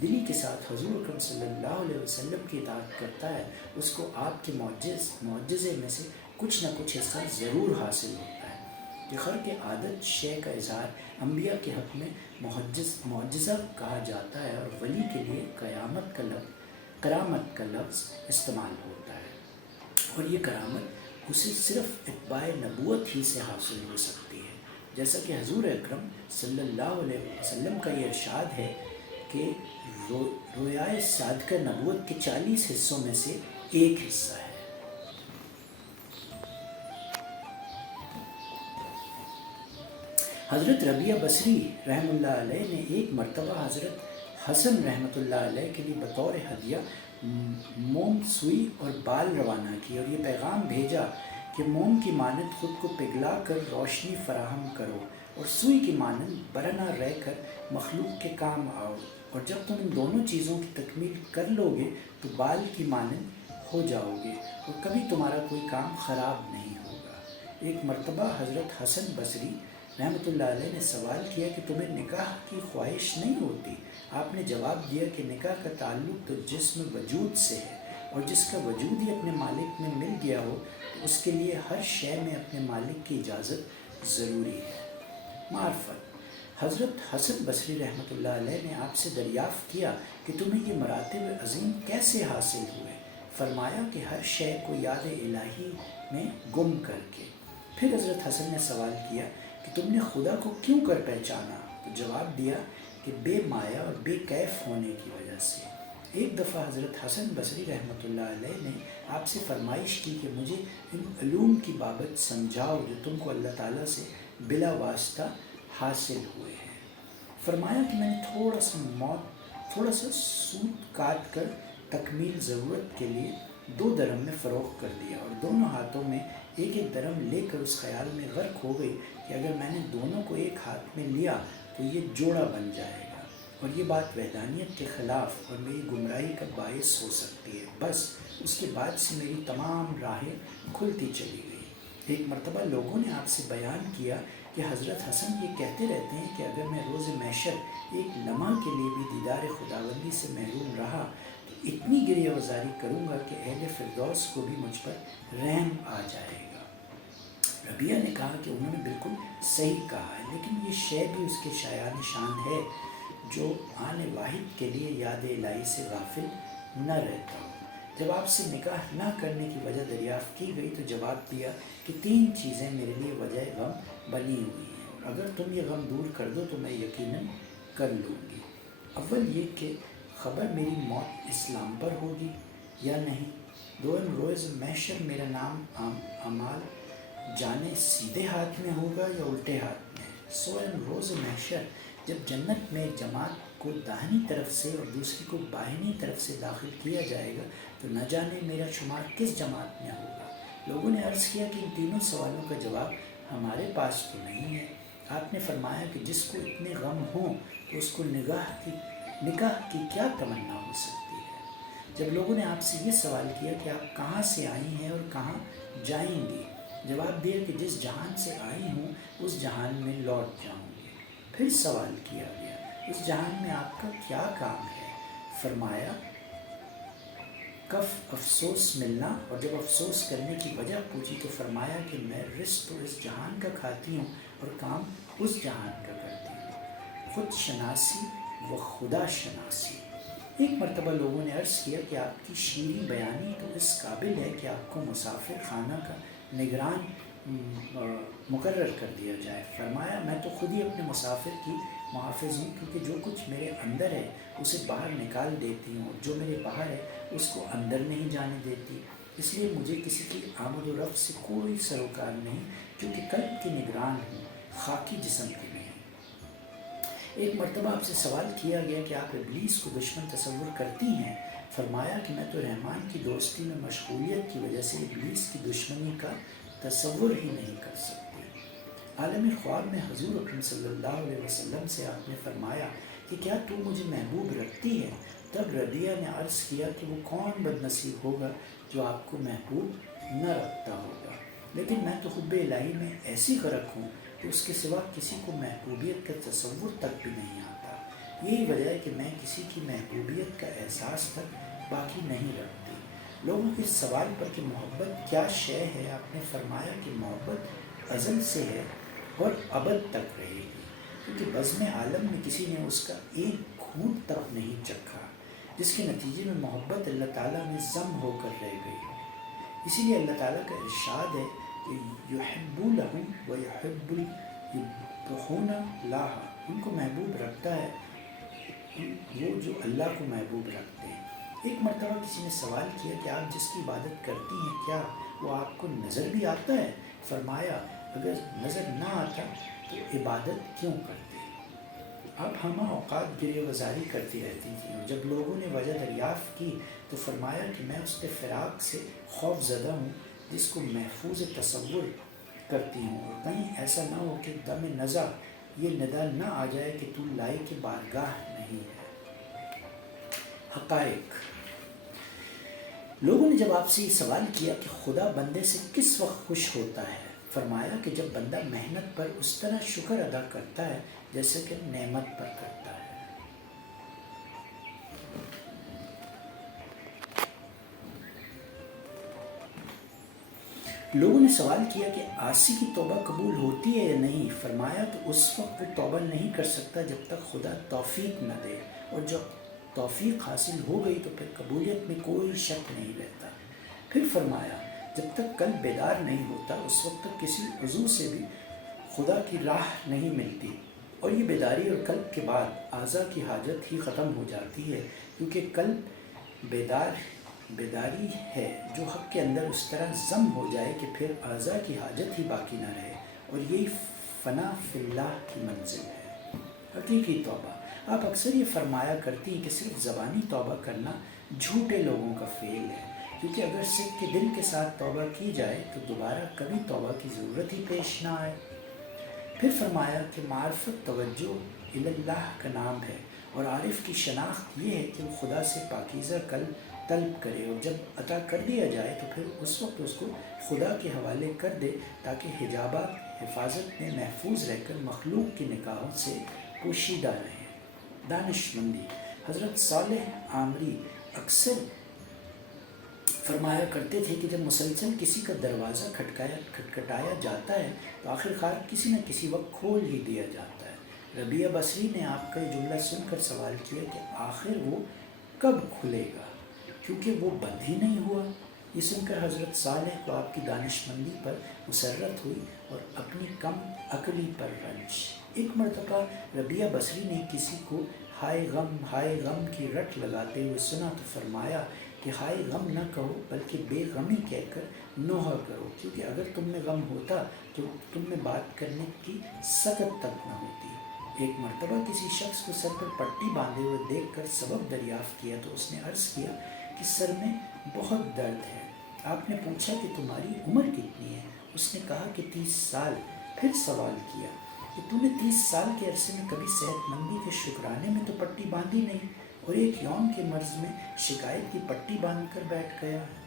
دلی کے ساتھ حضور اکرم صلی اللہ علیہ وسلم کی اطاعت کرتا ہے اس کو آپ کے معجزے میں سے کچھ نہ کچھ حصہ ضرور حاصل ہوتا ہے۔ کہ خرق عادت شے کا اظہار انبیاء کے حق میں معجزہ کہا جاتا ہے اور ولی کے لیے کرامت کا لفظ استعمال ہوتا ہے، اور یہ کرامت اسے صرف اتباع نبوت ہی سے حاصل ہو سکتی ہے، جیسا کہ حضور اکرم صلی اللہ علیہ وسلم کا یہ ارشاد ہے کہ رویائے صادقہ نبوت کے 40 حصوں میں سے ایک حصہ ہے۔ حضرت ربیہ بصری رحمۃ اللہ علیہ نے ایک مرتبہ حضرت حسن رحمۃ اللہ علیہ کے لیے بطور ہدیہ موم، سوئی اور بال روانہ کی اور یہ پیغام بھیجا کہ موم کی مانند خود کو پگھلا کر روشنی فراہم کرو اور سوئی کی مانند برہنہ رہ کر مخلوق کے کام آؤ، اور جب تم ان دونوں چیزوں کی تکمیل کر لو گے تو بال کی مانند ہو جاؤ گے اور کبھی تمہارا کوئی کام خراب نہیں ہوگا۔ ایک مرتبہ حضرت حسن بصری رحمۃ اللہ علیہ نے سوال کیا کہ تمہیں نکاح کی خواہش نہیں ہوتی؟ آپ نے جواب دیا کہ نکاح کا تعلق تو جسم وجود سے ہے، اور جس کا وجود ہی اپنے مالک میں مل گیا ہو تو اس کے لیے ہر شے میں اپنے مالک کی اجازت ضروری ہے۔ معرفت۔ حضرت حسن بصری رحمۃ اللہ علیہ نے آپ سے دریافت کیا کہ تمہیں یہ مراتب عظیم کیسے حاصل ہوئے؟ فرمایا کہ ہر شے کو یاد الہی میں گم کر کے۔ پھر حضرت حسن نے سوال کیا کہ تم نے خدا کو کیوں کر پہچانا؟ تو جواب دیا کہ بے مایہ اور بے کیف ہونے کی وجہ سے۔ ایک دفعہ حضرت حسن بصری رحمۃ اللہ علیہ نے آپ سے فرمائش کی کہ مجھے ان علوم کی بابت سمجھاؤ جو تم کو اللہ تعالیٰ سے بلا واسطہ حاصل ہوئے ہیں۔ فرمایا کہ میں نے تھوڑا سا سود کاٹ کر تکمیل ضرورت کے لیے 2 درم میں فروخت کر دیا اور دونوں ہاتھوں میں ایک درم لے کر اس خیال میں غرق ہو گئی کہ اگر میں نے دونوں کو ایک ہاتھ میں لیا تو یہ جوڑا بن جائے گا، اور یہ بات وحدانیت کے خلاف اور میری گمراہی کا باعث ہو سکتی ہے۔ بس اس کے بعد سے میری تمام راہیں کھلتی چلی گئی۔ ایک مرتبہ لوگوں نے آپ سے بیان کیا کہ حضرت حسن یہ کہتے رہتے ہیں کہ اگر میں روز محشر ایک لمحہ کے لیے بھی دیدار خداوندی سے محروم رہا تو اتنی گریہ وزاری کروں گا کہ اہل فردوس کو بھی مجھ پر رحم آ جائے گا۔ ربیہ نے کہا کہ انہوں نے بالکل صحیح کہا ہے، لیکن یہ شے بھی اس کے شایان شان ہے جو آن واحد کے لیے یاد الہی سے غافل نہ رہتا ہو۔ جب آپ سے نکاح نہ کرنے کی وجہ دریافت کی گئی تو جواب دیا کہ 3 چیزیں میرے لیے وجہ غم بنی ہوئی ہیں، اور اگر تم یہ غم دور کر دو تو میں یقیناً کر لوں گی۔ اول یہ کہ خبر میری موت اسلام پر ہوگی یا نہیں، دوم روز محشر میرا نام اعمال جانے سیدھے ہاتھ میں ہوگا یا الٹے ہاتھ میں، سوئم روز محشر جب جنت میں جماعت کو داہنی طرف سے اور دوسری کو بائنی طرف سے داخل کیا جائے گا تو نہ جانے میرا شمار کس جماعت میں ہوگا۔ لوگوں نے عرض کیا کہ ان تینوں سوالوں کا جواب ہمارے پاس تو نہیں ہے۔ آپ نے فرمایا کہ جس کو اتنے غم ہوں تو اس کو نکاح کی کیا تمنا ہو سکتی ہے۔ جب لوگوں نے آپ سے یہ سوال کیا کہ آپ کہاں سے آئی ہیں اور کہاں جائیں گی، جواب دیا کہ جس جہان سے آئی ہوں اس جہان میں لوٹ جاؤں گی۔ پھر سوال کیا گیا اس جہان میں آپ کا کیا کام ہے، فرمایا کف افسوس ملنا، اور جب افسوس کرنے کی وجہ پوچھی تو فرمایا کہ میں رزق تو اس جہان کا کھاتی ہوں اور کام اس جہان کا کرتی ہوں، خود شناسی و خدا شناسی۔ ایک مرتبہ لوگوں نے عرض کیا کہ آپ کی شیریں بیانی تو اس قابل ہے کہ آپ کو مسافر خانہ کا نگران مقرر کر دیا جائے۔ فرمایا میں تو خود ہی اپنے مسافر کی محافظ ہوں، کیونکہ جو کچھ میرے اندر ہے اسے باہر نکال دیتی ہوں، اور جو میرے باہر ہے اس کو اندر نہیں جانے دیتی، اس لیے مجھے کسی کی آمد و رفت سے کوئی سروکار نہیں، کیونکہ قلب کی نگران ہوں، خاکی جسم کی نہیں۔ ایک مرتبہ آپ سے سوال کیا گیا کہ آپ ابلیس کو دشمن تصور کرتی ہیں، فرمایا کہ میں تو رحمان کی دوستی میں مشغولیت کی وجہ سے ابلیس کی دشمنی کا تصور ہی نہیں کر سکتی۔ عالم خواب میں حضور اکرم صلی اللہ علیہ وسلم سے آپ نے فرمایا کہ کیا تو مجھے محبوب رکھتی ہے؟ تب ربیہ نے عرض کیا کہ وہ کون بد نصیب ہوگا جو آپ کو محبوب نہ رکھتا ہوگا، لیکن میں تو حب الہی میں ایسی غرق ہوں کہ اس کے سوا کسی کو محبوبیت کا تصور تک بھی نہیں آتا۔ یہی وجہ ہے کہ میں کسی کی محبوبیت کا احساس تک باقی نہیں رکھتی۔ لوگوں کے سوال پر کہ محبت کیا شے ہے، آپ نے فرمایا کہ محبت ازل سے ہے اور ابد تک رہے گی، کیونکہ بزم عالم میں کسی نے اس کا ایک گھونٹ تک نہیں چکھا، جس کے نتیجے میں محبت اللہ تعالیٰ میں ضم ہو کر رہ گئی۔ اسی لیے اللہ تعالیٰ کا ارشاد ہے کہ یحبونہم ویحبون اللہ، ان کو محبوب رکھتا ہے وہ جو اللہ کو محبوب رکھتے ہیں۔ ایک مرتبہ کسی نے سوال کیا کہ آپ جس کی عبادت کرتی ہیں کیا وہ آپ کو نظر بھی آتا ہے؟ فرمایا اگر نظر نہ آتا تو عبادت کیوں کرتے؟ اب ہمہ اوقات گریہ وزاری کرتی رہتی تھیں، اور جب لوگوں نے وجہ دریافت کی تو فرمایا کہ میں اس کے فراق سے خوف زدہ ہوں جس کو محفوظ تصور کرتی ہوں، اور کہیں ایسا نہ ہو کہ دم نزع یہ ندا نہ آ جائے کہ تو لائق بارگاہ نہیں ہے۔ حقائق۔ لوگوں نے جب آپ سے یہ سوال کیا کہ خدا بندے سے کس وقت خوش ہوتا ہے، فرمایا کہ جب بندہ محنت پر اس طرح شکر ادا کرتا ہے جیسے کہ نعمت پر کرتا ہے۔ لوگوں نے سوال کیا کہ عاصی کی توبہ قبول ہوتی ہے یا نہیں، فرمایا کہ اس وقت وہ توبہ نہیں کر سکتا جب تک خدا توفیق نہ دے، اور جب توفیق حاصل ہو گئی تو پھر قبولیت میں کوئی شک نہیں رہتا۔ پھر فرمایا جب تک قلب بیدار نہیں ہوتا اس وقت تک کسی عضو سے بھی خدا کی راہ نہیں ملتی، اور یہ بیداری اور قلب کے بعد اعضاء کی حاجت ہی ختم ہو جاتی ہے، کیونکہ قلب بیداری ہے جو حق کے اندر اس طرح ضم ہو جائے کہ پھر اعضاء کی حاجت ہی باقی نہ رہے، اور یہی فنا فی اللہ کی منزل ہے۔ حقیقی توبہ۔ آپ اکثر یہ فرمایا کرتی ہیں کہ صرف زبانی توبہ کرنا جھوٹے لوگوں کا فعل ہے، کیونکہ اگر صدق کے دل کے ساتھ توبہ کی جائے تو دوبارہ کبھی توبہ کی ضرورت ہی پیش نہ آئے۔ پھر فرمایا کہ معرفت توجہ اللہ کا نام ہے، اور عارف کی شناخت یہ ہے کہ وہ خدا سے پاکیزہ قلب طلب کرے، اور جب عطا کر دیا جائے تو پھر اس وقت اس کو خدا کے حوالے کر دے تاکہ حجابات حفاظت میں محفوظ رہ کر مخلوق کی نگاہوں سے پوشیدہ رہیں۔ دانش مندی۔ حضرت صالح عامری اکثر فرمایا کرتے تھے کہ جب مسلسل کسی کا دروازہ کھٹکھٹایا جاتا ہے تو آخر کار کسی نہ کسی وقت کھول ہی دیا جاتا ہے۔ ربیہ بصری نے آپ کا یہ جملہ سن کر سوال کیا کہ آخر وہ کب کھلے گا، کیونکہ وہ بند ہی نہیں ہوا۔ یہ سن کر حضرت صالح کو آپ کی دانشمندی پر مسرت ہوئی اور اپنی کم عقلی پر رنج۔ ایک مرتبہ ربیہ بصری نے کسی کو ہائے غم کی رٹ لگاتے ہوئے سنا تو فرمایا کہ ہائے غم نہ کہو بلکہ بے غمی کہہ کر نوحہ کرو، کیونکہ اگر تم میں غم ہوتا تو تم میں بات کرنے کی سکت تک نہ ہوتی۔ ایک مرتبہ کسی شخص کو سر پر پٹی باندھے ہوئے دیکھ کر سبب دریافت کیا تو اس نے عرض کیا کہ سر میں بہت درد ہے۔ آپ نے پوچھا کہ تمہاری عمر کتنی ہے؟ اس نے کہا کہ 30 سال۔ پھر سوال کیا کہ تم نے 30 سال کے عرصے میں کبھی صحت مندی کے شکرانے میں تو پٹی باندھی نہیں، اور ایک یوم کے مرض میں شکایت کی پٹی باندھ کر بیٹھ گیا ہے۔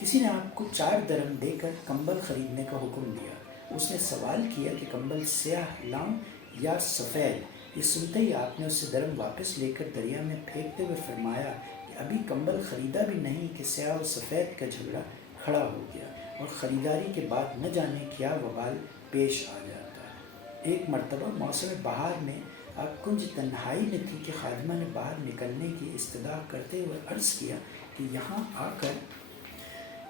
کسی نے آپ کو 4 درم دے کر کمبل خریدنے کا حکم دیا۔ اس نے سوال کیا کہ کمبل سیاہ لاؤں یا سفید؟ یہ سنتے ہی آپ نے اس سے درم واپس لے کر دریا میں پھینکتے ہوئے فرمایا کہ ابھی کمبل خریدا بھی نہیں کہ سیاہ و سفید کا جھگڑا کھڑا ہو گیا، اور خریداری کے بعد نہ جانے کیا وبال پیش آ جاتا ہے۔ ایک مرتبہ موسم بہار میں آپ کنج تنہائی میں تھی کہ خادمہ نے باہر نکلنے کی استدعا کرتے ہوئے عرض کیا کہ یہاں آ کر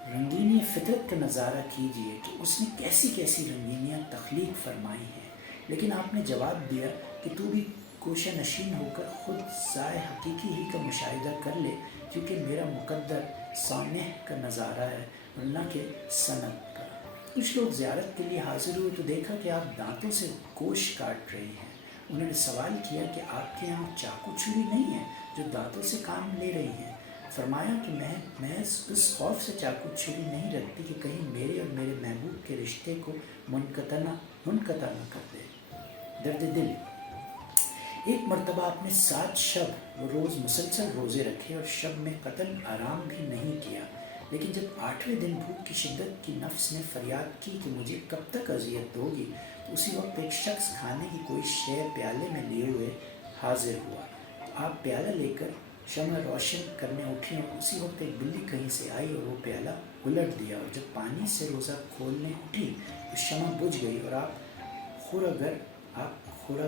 رنگینی فطرت کا نظارہ کیجیے کہ اس نے کیسی کیسی رنگینیاں تخلیق فرمائی ہیں۔ لیکن آپ نے جواب دیا کہ تو بھی گوشہ نشین ہو کر خود ذائے حقیقی ہی کا مشاہدہ کر لے، کیونکہ میرا مقدر صانع کا نظارہ ہے ورنہ کہ صنعت کا۔ کچھ لوگ زیارت کے لیے حاضر ہوئے تو دیکھا کہ آپ دانتوں سے گوشت کاٹ رہی ہیں۔ انہوں نے سوال کیا کہ آپ کے یہاں چاقو چھری نہیں ہے جو دانتوں سے کام لے رہی ہیں؟ فرمایا کہ میں اس خوف سے چاقو چھری نہیں رکھتی کہ کہیں میرے اور میرے محبوب کے رشتے کو منقطع نہ کر دے۔ درد دل۔ ایک مرتبہ آپ نے 7 شب روز مسلسل روزے رکھے اور شب میں قطعاً آرام بھی نہیں کیا، لیکن جب 8ویں دن بھوک کی شدت کی نفس نے فریاد کی کہ مجھے کب تک اذیت ہوگی، تو اسی وقت ایک شخص کھانے کی کوئی شے پیالے میں لیے ہوئے حاضر ہوا۔ آپ پیالہ لے کر شمع روشن کرنے اٹھی اور اسی وقت ایک بلی کہیں سے آئی اور وہ پیالہ الٹ دیا، اور جب پانی سے روزہ کھولنے اٹھی تو شمع بجھ گئی اور آپ خورگر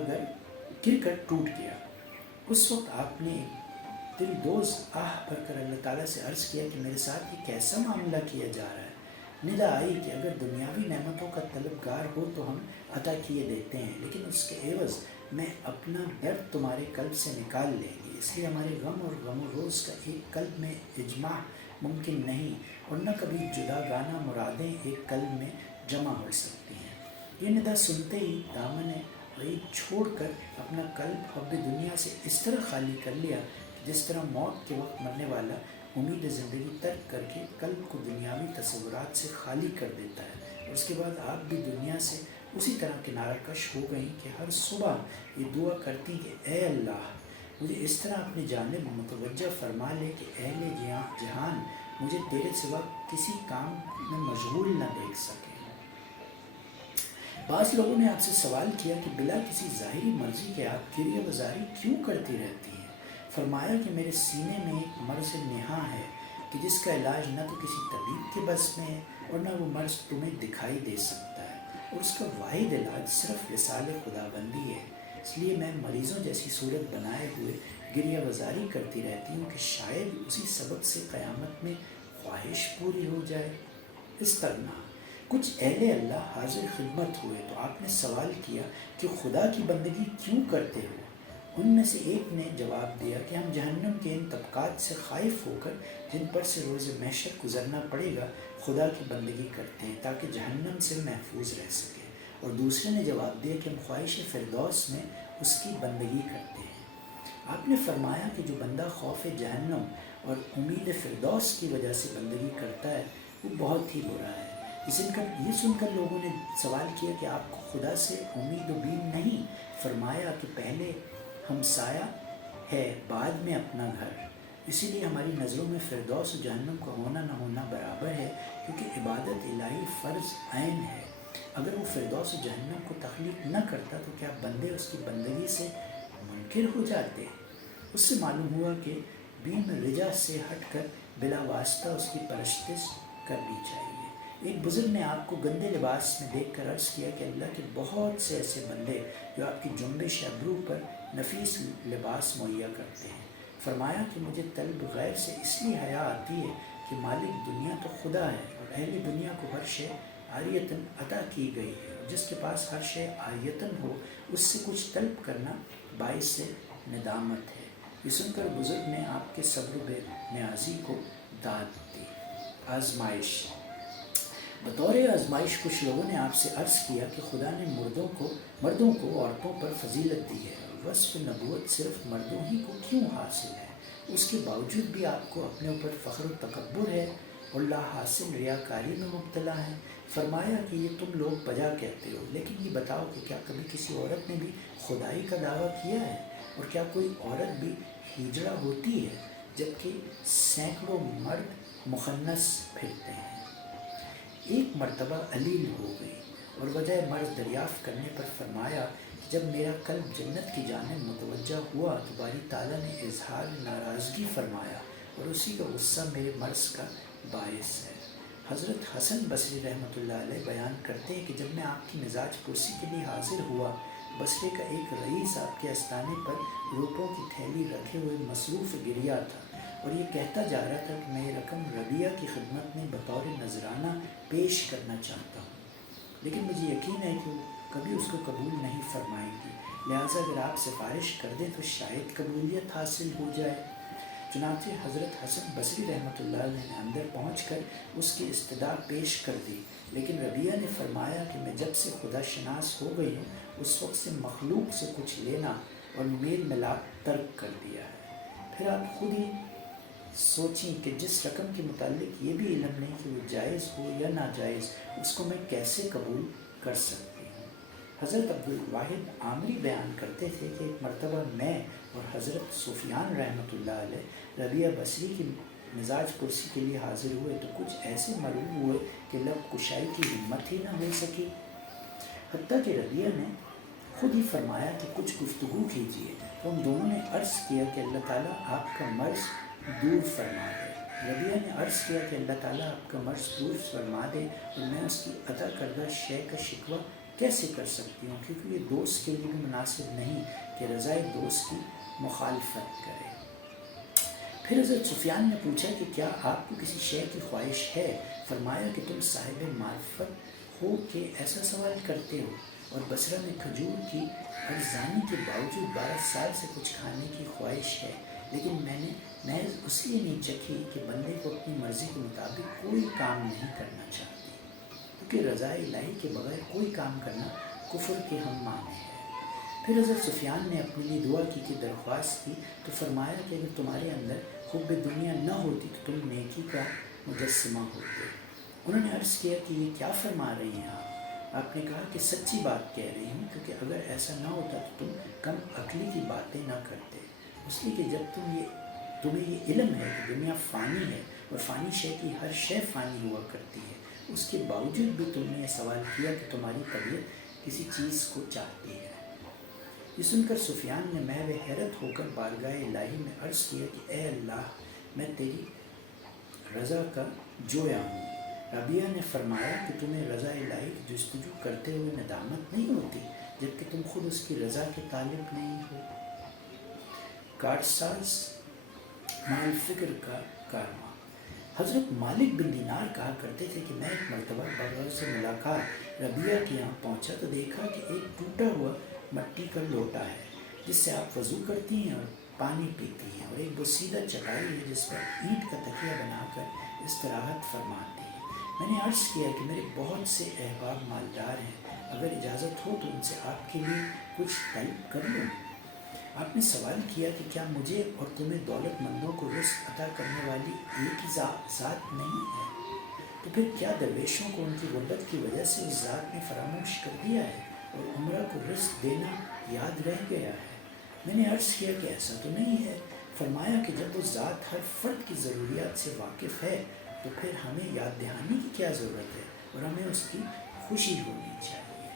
گر کر ٹوٹ گیا۔ اس وقت آپ نے دل دوز آہ بھر کر اللہ تعالیٰ سے عرض کیا کہ میرے ساتھ یہ کیسا معاملہ کیا جا رہا ہے۔ ندا آئی کہ اگر دنیاوی نعمتوں کا طلبگار ہو تو ہم عطا کیے دیتے ہیں، لیکن اس کے عوض میں اپنا درد تمہارے قلب سے نکال لیں گی، اس لیے ہمارے غم و روز کا ایک قلب میں اجماع ممکن نہیں، اور نہ کبھی جداگانہ مرادیں ایک قلب میں جمع ہو سکتی ہیں۔ یہ ندا سنتے ہی دامن بعید چھوڑ کر اپنا قلب حب دنیا سے اس طرح خالی کر لیا جس طرح موت کے وقت مرنے والا امید زندگی ترک کر کے قلب کو دنیاوی تصورات سے خالی کر دیتا ہے، اور اس کے بعد آپ بھی دنیا سے اسی طرح کنارہ کش ہو گئیں کہ ہر صبح یہ دعا کرتی کہ اے اللہ مجھے اس طرح اپنی جانب متوجہ فرما لے کہ اہل جہان مجھے تیرے سوا کسی کام میں مشغول نہ دیکھ سکے۔ بعض لوگوں نے آپ سے سوال کیا کہ بلا کسی ظاہری مرضی کے آپ گریہ وزاری کیوں کرتی رہتی ہیں؟ فرمایا کہ میرے سینے میں ایک مرض نہاں ہے کہ جس کا علاج نہ تو کسی طبیب کے بس میں ہے اور نہ وہ مرض تمہیں دکھائی دے سکتا ہے، اور اس کا واحد علاج صرف وصال خداوندی ہے۔ اس لیے میں مریضوں جیسی صورت بنائے ہوئے گریہ وزاری کرتی رہتی ہوں کہ شاید اسی سبب سے قیامت میں خواہش پوری ہو جائے۔ استغنا۔ کچھ اہل اللہ حاضر خدمت ہوئے تو آپ نے سوال کیا کہ خدا کی بندگی کیوں کرتے ہو؟ ان میں سے ایک نے جواب دیا کہ ہم جہنم کے ان طبقات سے خائف ہو کر جن پر سے روز محشر گزرنا پڑے گا خدا کی بندگی کرتے ہیں تاکہ جہنم سے محفوظ رہ سکے، اور دوسرے نے جواب دیا کہ ہم خواہش فردوس میں اس کی بندگی کرتے ہیں۔ آپ نے فرمایا کہ جو بندہ خوف جہنم اور امید فردوس کی وجہ سے بندگی کرتا ہے وہ بہت ہی برا ہے۔ یہ سن کر لوگوں نے سوال کیا کہ آپ کو خدا سے امید و بیم نہیں؟ فرمایا کہ پہلے ہمسایہ ہے بعد میں اپنا گھر، اسی لیے ہماری نظروں میں فردوس و جہنم کا ہونا نہ ہونا برابر ہے، کیونکہ عبادت الہی فرض عین ہے۔ اگر وہ فردوس و جہنم کو تخلیق نہ کرتا تو کیا بندے اس کی بندگی سے منکر ہو جاتے؟ اس سے معلوم ہوا کہ بین رجا سے ہٹ کر بلا واسطہ اس کی پرستش کرنی چاہیے۔ ایک بزرگ نے آپ کو گندے لباس میں دیکھ کر عرض کیا کہ اللہ کے بہت سے ایسے بندے جو آپ کی جنبش ابرو پر نفیس لباس مہیا کرتے ہیں۔ فرمایا کہ مجھے طلب غیر سے اس لیے حیا آتی ہے کہ مالک دنیا تو خدا ہے اور اہل دنیا کو ہر شے عاریتاً عطا کی گئی ہے، اور جس کے پاس ہر شے عاریتاً ہو اس سے کچھ طلب کرنا باعث سے ندامت ہے۔ یہ سن کر بزرگ نے آپ کے صبر و بے نیازی کو داد دی۔ آزمائش۔ بطور آزمائش کچھ لوگوں نے آپ سے عرض کیا کہ خدا نے مردوں کو عورتوں پر فضیلت دی ہے، اور وصف نبوت صرف مردوں ہی کو کیوں حاصل ہے؟ اس کے باوجود بھی آپ کو اپنے اوپر فخر و تکبر ہے اور لا حاصل ریاکاری میں مبتلا ہے۔ فرمایا کہ یہ تم لوگ بجا کہتے ہو، لیکن یہ بتاؤ کہ کیا کبھی کسی عورت نے بھی خدائی کا دعویٰ کیا ہے؟ اور کیا کوئی عورت بھی ہجڑا ہوتی ہے جبکہ سینکڑوں مرد مخنث پھرتے ہیں؟ ایک مرتبہ علیل ہو گئی اور وجہ مرض دریافت کرنے پر فرمایا کہ جب میرا قلب جنت کی جانب متوجہ ہوا تو باری تعالیٰ نے اظہار ناراضگی فرمایا، اور اسی کا غصہ میرے مرض کا باعث ہے۔ حضرت حسن بصری رحمۃ اللہ علیہ بیان کرتے ہیں کہ جب میں آپ کی مزاج پرسی کے لیے حاضر ہوا، بصرے کا ایک رئیس آپ کے آستانے پر روپوں کی تھیلی رکھے ہوئے مصروف گریا تھا اور یہ کہتا جا رہا تھا کہ میں یہ رقم ربیہ کی خدمت میں بطور نذرانہ پیش کرنا چاہتا ہوں، لیکن مجھے یقین ہے کہ وہ کبھی اس کو قبول نہیں فرمائیں گی، لہٰذا اگر آپ سفارش کر دیں تو شاید قبولیت حاصل ہو جائے۔ چنانچہ حضرت حسن بصری رحمۃ اللہ علیہ نے اندر پہنچ کر اس کی استدعا پیش کر دی، لیکن ربیہ نے فرمایا کہ میں جب سے خدا شناس ہو گئی ہوں اس وقت سے مخلوق سے کچھ لینا اور میل ملاپ ترک کر دیا ہے۔ پھر آپ خود ہی سوچیں کہ جس رقم کے متعلق یہ بھی علم نہیں کہ وہ جائز ہو یا ناجائز، اس کو میں کیسے قبول کر سکتی ہوں؟ حضرت عبدالواحد عامری بیان کرتے تھے کہ ایک مرتبہ میں اور حضرت سفیان رحمۃ اللہ علیہ ربیہ بصری کی مزاج پرسی کے لیے حاضر ہوئے تو کچھ ایسے ملول ہوئے کہ لب کشائی کی ہمت ہی نہ ہو سکی، حتیٰ کہ ربیہ نے خود ہی فرمایا کہ کچھ گفتگو کیجیے، تو ہم دونوں نے عرض کیا کہ اللہ تعالیٰ آپ کا مرض دور فرما دے۔ ربیہ نے عرض کیا کہ اللہ تعالیٰ آپ کا مرض دور فرما دے، اور میں اس کی عطا کردہ شے کا شکوہ کیسے کر سکتی ہوں، کیونکہ یہ دوست کے لیے بھی مناسب نہیں کہ رضائے دوست کی مخالفت کرے۔ پھر حضرت سفیان نے پوچھا کہ کیا آپ کو کسی شے کی خواہش ہے؟ فرمایا کہ تم صاحب معرفت ہو کہ ایسا سوال کرتے ہو، اور بصرہ میں کھجور کی ارزانی کے باوجود 12 سال سے کچھ کھانے کی خواہش ہے، لیکن میں نے محض اس لیے نہیں چکھی کہ بندے کو اپنی مرضی کے مطابق کوئی کام نہیں کرنا چاہتی، کیونکہ رضا الہی کے بغیر کوئی کام کرنا کفر کے ہم معنی ہے۔ پھر حضرت سفیان نے اپنے لیے دعا کی کہ درخواست کی تو فرمایا کہ اگر تمہارے اندر حب دنیا نہ ہوتی تو تم نیکی کا مجسمہ ہوتے۔ انہوں نے عرض کیا کہ یہ کیا فرما رہی ہیں آپ نے کہا کہ سچی بات کہہ رہی ہوں، کیونکہ اگر ایسا نہ ہوتا تو تم کم عقلی کی باتیں نہ کرتے، اس لیے کہ جب تمہیں یہ علم ہے کہ دنیا فانی ہے اور فانی شے کی ہر شے فانی ہوا کرتی ہے، اس کے باوجود بھی تم نے یہ سوال کیا کہ تمہاری طبیعت کسی چیز کو چاہتی ہے۔ یہ سن کر سفیان نے محو حیرت ہو کر بارگاہ الہی میں عرض کیا کہ اے اللہ، میں تیری رضا کا جویا ہوں۔ ربیہ نے فرمایا کہ تمہیں رضا الہی کی جستجو کرتے ہوئے ندامت نہیں ہوتی جبکہ تم خود اس کی رضا کے طالب نہیں ہو۔ کارساز مال فکر کا کارواں۔ حضرت مالک بن دینار کہا کرتے تھے کہ میں ایک مرتبہ بغیر سے ملاقات ربیہ کے یہاں پہنچا تو دیکھا کہ ایک ٹوٹا ہوا مٹی کا لوٹا ہے جس سے آپ وضو کرتی ہیں اور پانی پیتی ہیں، اور ایک بوسیدہ چٹائی ہے جس پر اینٹ کا تکیہ بنا کر استراحت فرماتی ہیں۔ میں نے عرض کیا کہ میرے بہت سے احباب مالدار ہیں، اگر اجازت ہو تو ان سے آپ کے لیے کچھ طلب کر لوں۔ آپ نے سوال کیا کہ کیا مجھے اور تمہیں دولت مندوں کو رزق عطا کرنے والی ایک ہی ذات نہیں ہے؟ تو پھر کیا درویشوں کو ان کی غربت کی وجہ سے اس ذات نے فراموش کر دیا ہے اور عمرہ کو رزق دینا یاد رہ گیا ہے؟ میں نے عرض کیا کہ ایسا تو نہیں ہے۔ فرمایا کہ جب وہ ذات ہر فرد کی ضروریات سے واقف ہے تو پھر ہمیں یاد دہانی کی کیا ضرورت ہے، اور ہمیں اس کی خوشی ہونی چاہیے۔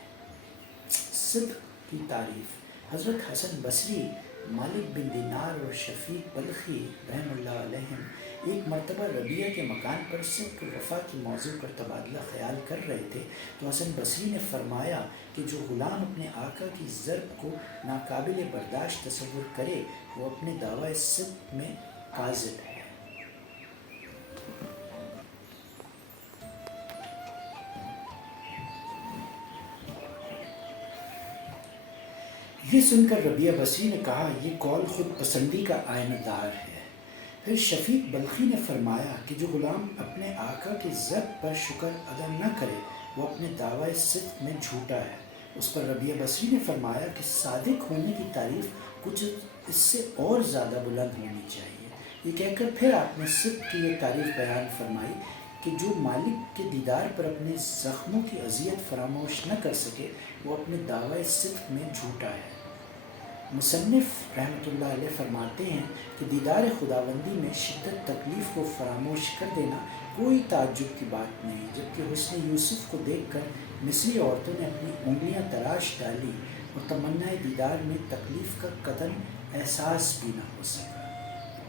صدق کی تعریف۔ حضرت حسن بصری مالک بن دینار اور شفیق بلخی رحم اللہ علیہم ایک مرتبہ ربیہ کے مکان پر صدق وفا کی موضوع پر تبادلہ خیال کر رہے تھے تو حسن بصری نے فرمایا کہ جو غلام اپنے آقا کی ضرب کو ناقابل برداشت تصور کرے وہ اپنے دعوی صدق میں کاذب ہے۔ یہ سن کر ربیہ بصری نے کہا یہ قول خود پسندی کا آئینہ دار ہے۔ پھر شفیق بلخی نے فرمایا کہ جو غلام اپنے آقا کی ضرب پر شکر ادا نہ کرے وہ اپنے دعوی صدق میں جھوٹا ہے۔ اس پر ربیہ بصری نے فرمایا کہ صادق ہونے کی تعریف کچھ اس سے اور زیادہ بلند ہونی چاہیے۔ یہ کہہ کر پھر آپ نے صدق کی یہ تعریف بیان فرمائی کہ جو مالک کے دیدار پر اپنے زخموں کی اذیت فراموش نہ کر سکے وہ اپنے دعوی صدق میں جھوٹا ہے۔ مصنف رحمۃ اللہ علیہ فرماتے ہیں کہ دیدار خداوندی میں شدت تکلیف کو فراموش کر دینا کوئی تعجب کی بات نہیں، جبکہ حسن یوسف کو دیکھ کر مصری عورتوں نے اپنی انگلیاں تراش ڈالی اور تمنا دیدار میں تکلیف کا قدر احساس بھی نہ ہو سکا۔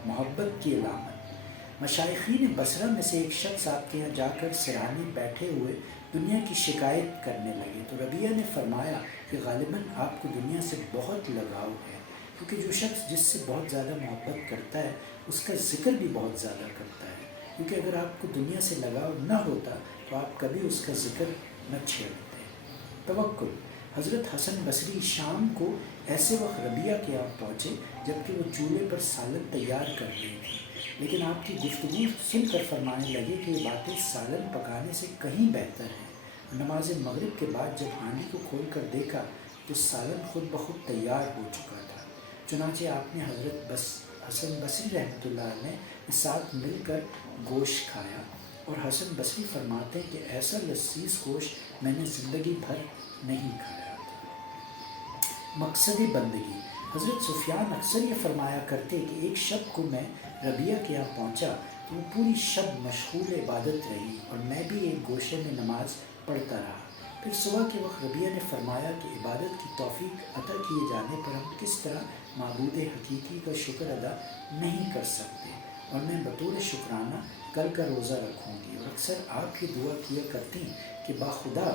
محبت کی علامت۔ مشائخین بصرہ میں سے ایک شخص آپ کے یہاں جا کر سرانے بیٹھے ہوئے دنیا کی شکایت کرنے لگے تو ربیہ نے فرمایا کہ غالباً آپ کو دنیا سے بہت لگاؤ ہے، کیونکہ جو شخص جس سے بہت زیادہ محبت کرتا ہے اس کا ذکر بھی بہت زیادہ کرتا ہے، کیونکہ اگر آپ کو دنیا سے لگاؤ نہ ہوتا تو آپ کبھی اس کا ذکر نہ چھیڑتے۔ توکل۔ حضرت حسن بصری شام کو ایسے وقت ربیہ کے یہاں پہنچے جبکہ وہ چولہے پر سالن تیار کر رہی تھی، لیکن آپ کی گفتگو سن کر فرمانے لگے کہ یہ باتیں سالن پکانے سے کہیں بہتر ہیں۔ نماز مغرب کے بعد جب ہانڈی کو کھول کر دیکھا تو سالن خود بخود تیار ہو چکا تھا۔ چنانچہ آپ نے حضرت حسن بصری رحمۃ اللہ علیہ کے ساتھ مل کر گوشت کھایا، اور حسن بصری فرماتے ہیں کہ ایسا لذیذ گوشت میں نے زندگی بھر نہیں کھایا تھا۔ مقصد بندگی۔ حضرت سفیان اکثر یہ فرمایا کرتے کہ ایک شب کو میں ربیہ کے یہاں پہنچا تو وہ پوری شب مشغول عبادت رہی اور میں بھی ایک گوشے میں نماز پڑھتا رہا۔ پھر صبح کے وقت ربیہ نے فرمایا کہ عبادت کی توفیق عطا کیے جانے پر ہم کس طرح معبود حقیقی کا شکر ادا نہیں کر سکتے، اور میں بطور شکرانہ کل کا روزہ رکھوں گی، اور اکثر آپ یہ دعا کیا کرتی کہ باخدا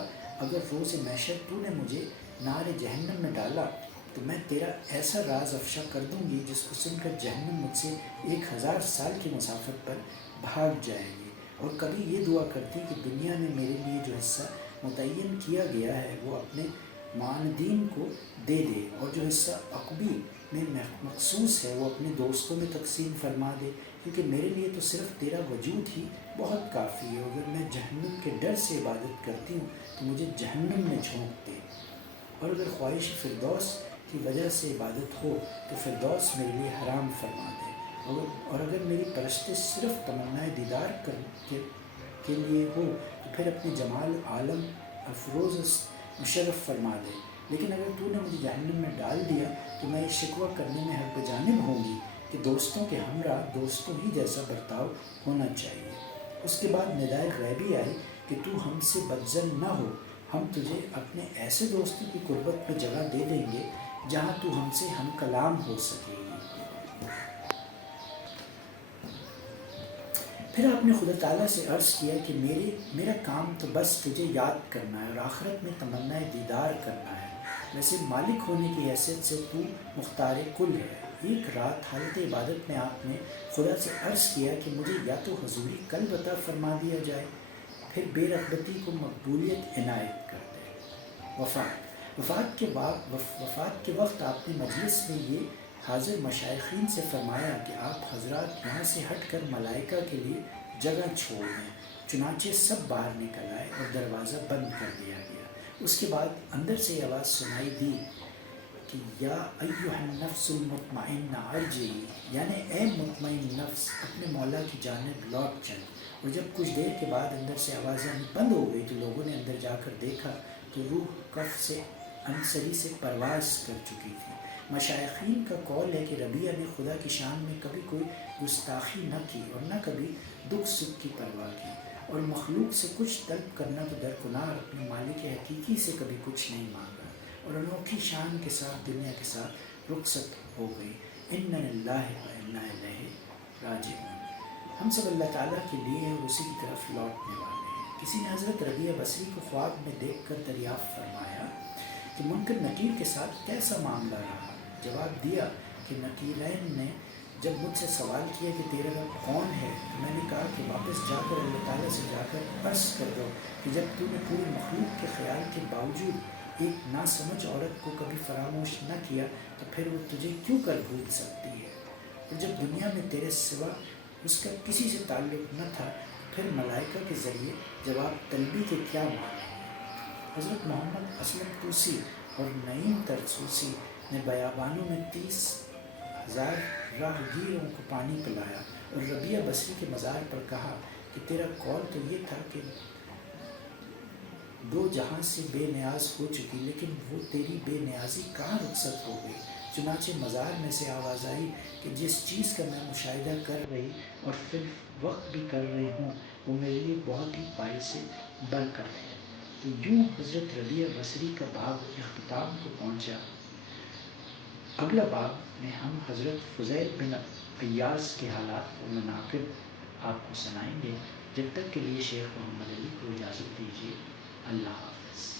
اگر روز محشر تو نے مجھے نار جہنم میں ڈالا تو میں تیرا ایسا راز افشا کر دوں گی جس کو سن کر جہنم مجھ سے 1000 سال کی مسافت پر بھاگ جائے گی۔ اور کبھی یہ دعا کرتی کہ دنیا میں میرے لیے جو حصہ متعین کیا گیا ہے وہ اپنے معاندین کو دے دے، اور جو حصہ عقبی میں مخصوص ہے وہ اپنے دوستوں میں تقسیم فرما دے، کیونکہ میرے لیے تو صرف تیرا وجود ہی بہت کافی ہے۔ اگر میں جہنم کے ڈر سے عبادت کرتی ہوں تو مجھے جہنم میں جھونک دے، اور اگر خواہش فردوس کی وجہ سے عبادت ہو تو فردوس میرے لیے حرام فرما دے، اور اگر میری پرستش صرف تمنا دیدار کے لیے ہو تو پھر اپنے جمال عالم افروز مشرف فرما دے، لیکن اگر تو نے مجھے جہنم میں ڈال دیا تو میں یہ شکوہ کرنے میں حق بجانب ہوں گی کہ دوستوں کے ہمراہ دوستوں ہی جیسا برتاؤ ہونا چاہیے۔ اس کے بعد ندائے غیبی آئی کہ تو ہم سے بدظن نہ ہو، ہم تجھے اپنے ایسے دوستوں کی قربت میں جگہ دے دیں گے جہاں تو ہم سے ہم کلام ہو سکے گی۔ پھر آپ نے خدا تعالیٰ سے عرض کیا کہ میرا کام تو بس تجھے یاد کرنا ہے اور آخرت میں تمنا دیدار کرنا ہے، ویسے مالک ہونے کی حیثیت سے تو مختار کل ہے۔ ایک رات حالت عبادت میں آپ نے خدا سے عرض کیا کہ مجھے یا تو حضوری قلب عطا فرما دیا جائے، پھر بے رغبتی کو مقبولیت عنایت کر دے۔ وفات کے وقت آپ نے مجلس میں یہ حاضر مشائخین سے فرمایا کہ آپ حضرات یہاں سے ہٹ کر ملائکہ کے لیے جگہ چھوڑ دیں۔ چنانچہ سب باہر نکل آئے اور دروازہ بند کر دیا گیا۔ اس کے بعد اندر سے آواز سنائی دی کہ یا ایھا النفس المطمئنہ ارجعی، یعنی اے مطمئن نفس اپنے مولا کی جانب لوٹ چل۔ اور جب کچھ دیر کے بعد اندر سے آوازیں بند ہو گئی تو لوگوں نے اندر جا کر دیکھا تو روح کف سے انصری سے پرواز کر چکی تھی۔ مشائخین کا قول ہے کہ ربیہ نے خدا کی شان میں کبھی کوئی گستاخی نہ کی اور نہ کبھی دکھ سکھ کی پرواہ کی، اور مخلوق سے کچھ طلب کرنا تو درکنار اپنے مالک حقیقی سے کبھی کچھ نہیں مانگا، اور انوکھی شان کے ساتھ دنیا کے ساتھ رخصت ہو گئی۔ اِنَّ لِلَّهِ وَإِنَّا إِلَيْهِ راجعون۔ ہم سب اللہ تعالیٰ کے لیے اور اسی کی طرف لوٹنے والے ہیں۔ کسی نے حضرت ربیع بصری کو خواب میں دیکھ کر دریافت فرمایا کہ منکر نکیر کے ساتھ کیسا معاملہ رہا؟ جواب دیا کہ نکیرین نے جب مجھ سے سوال کیا کہ تیرا رب کون ہے تو میں نے کہا کہ واپس جا کر اللہ تعالیٰ سے جا کر عرض کر دو کہ جب تو نے پوری مخلوق کے خیال کے باوجود ایک ناسمجھ عورت کو کبھی فراموش نہ کیا تو پھر وہ تجھے کیوں کر بھول سکتی ہے؟ اور جب دنیا میں تیرے سوا اس کا کسی سے تعلق نہ تھا پھر ملائکہ کے ذریعے جواب طلبی کے کیا معنی ہے؟ حضرت محمد اسلم طوسی اور نعیم ترسوسی نے بیابانوں میں 30,000 راہگیروں کو پانی پلایا اور ربیع بصری کے مزار پر کہا کہ تیرا قول تو یہ تھا کہ دو جہاں سے بے نیاز ہو چکی، لیکن وہ تیری بے نیازی کہاں رخصت ہو گئی؟ چنانچہ مزار میں سے آواز آئی کہ جس چیز کا میں مشاہدہ کر رہی اور فی الوقت بھی کر رہی ہوں وہ میرے لیے بہت ہی باعث برکت ہے۔ تو یوں حضرت ربیع بصری کا باب اختتام کو پہنچا۔ اگلا باب میں ہم حضرت فضیل بن ایاز کے حالات و مناقب آپ کو سنائیں گے۔ جب تک کے لیے شیخ محمد علی کو اجازت دیجیے۔ اللہ حافظ۔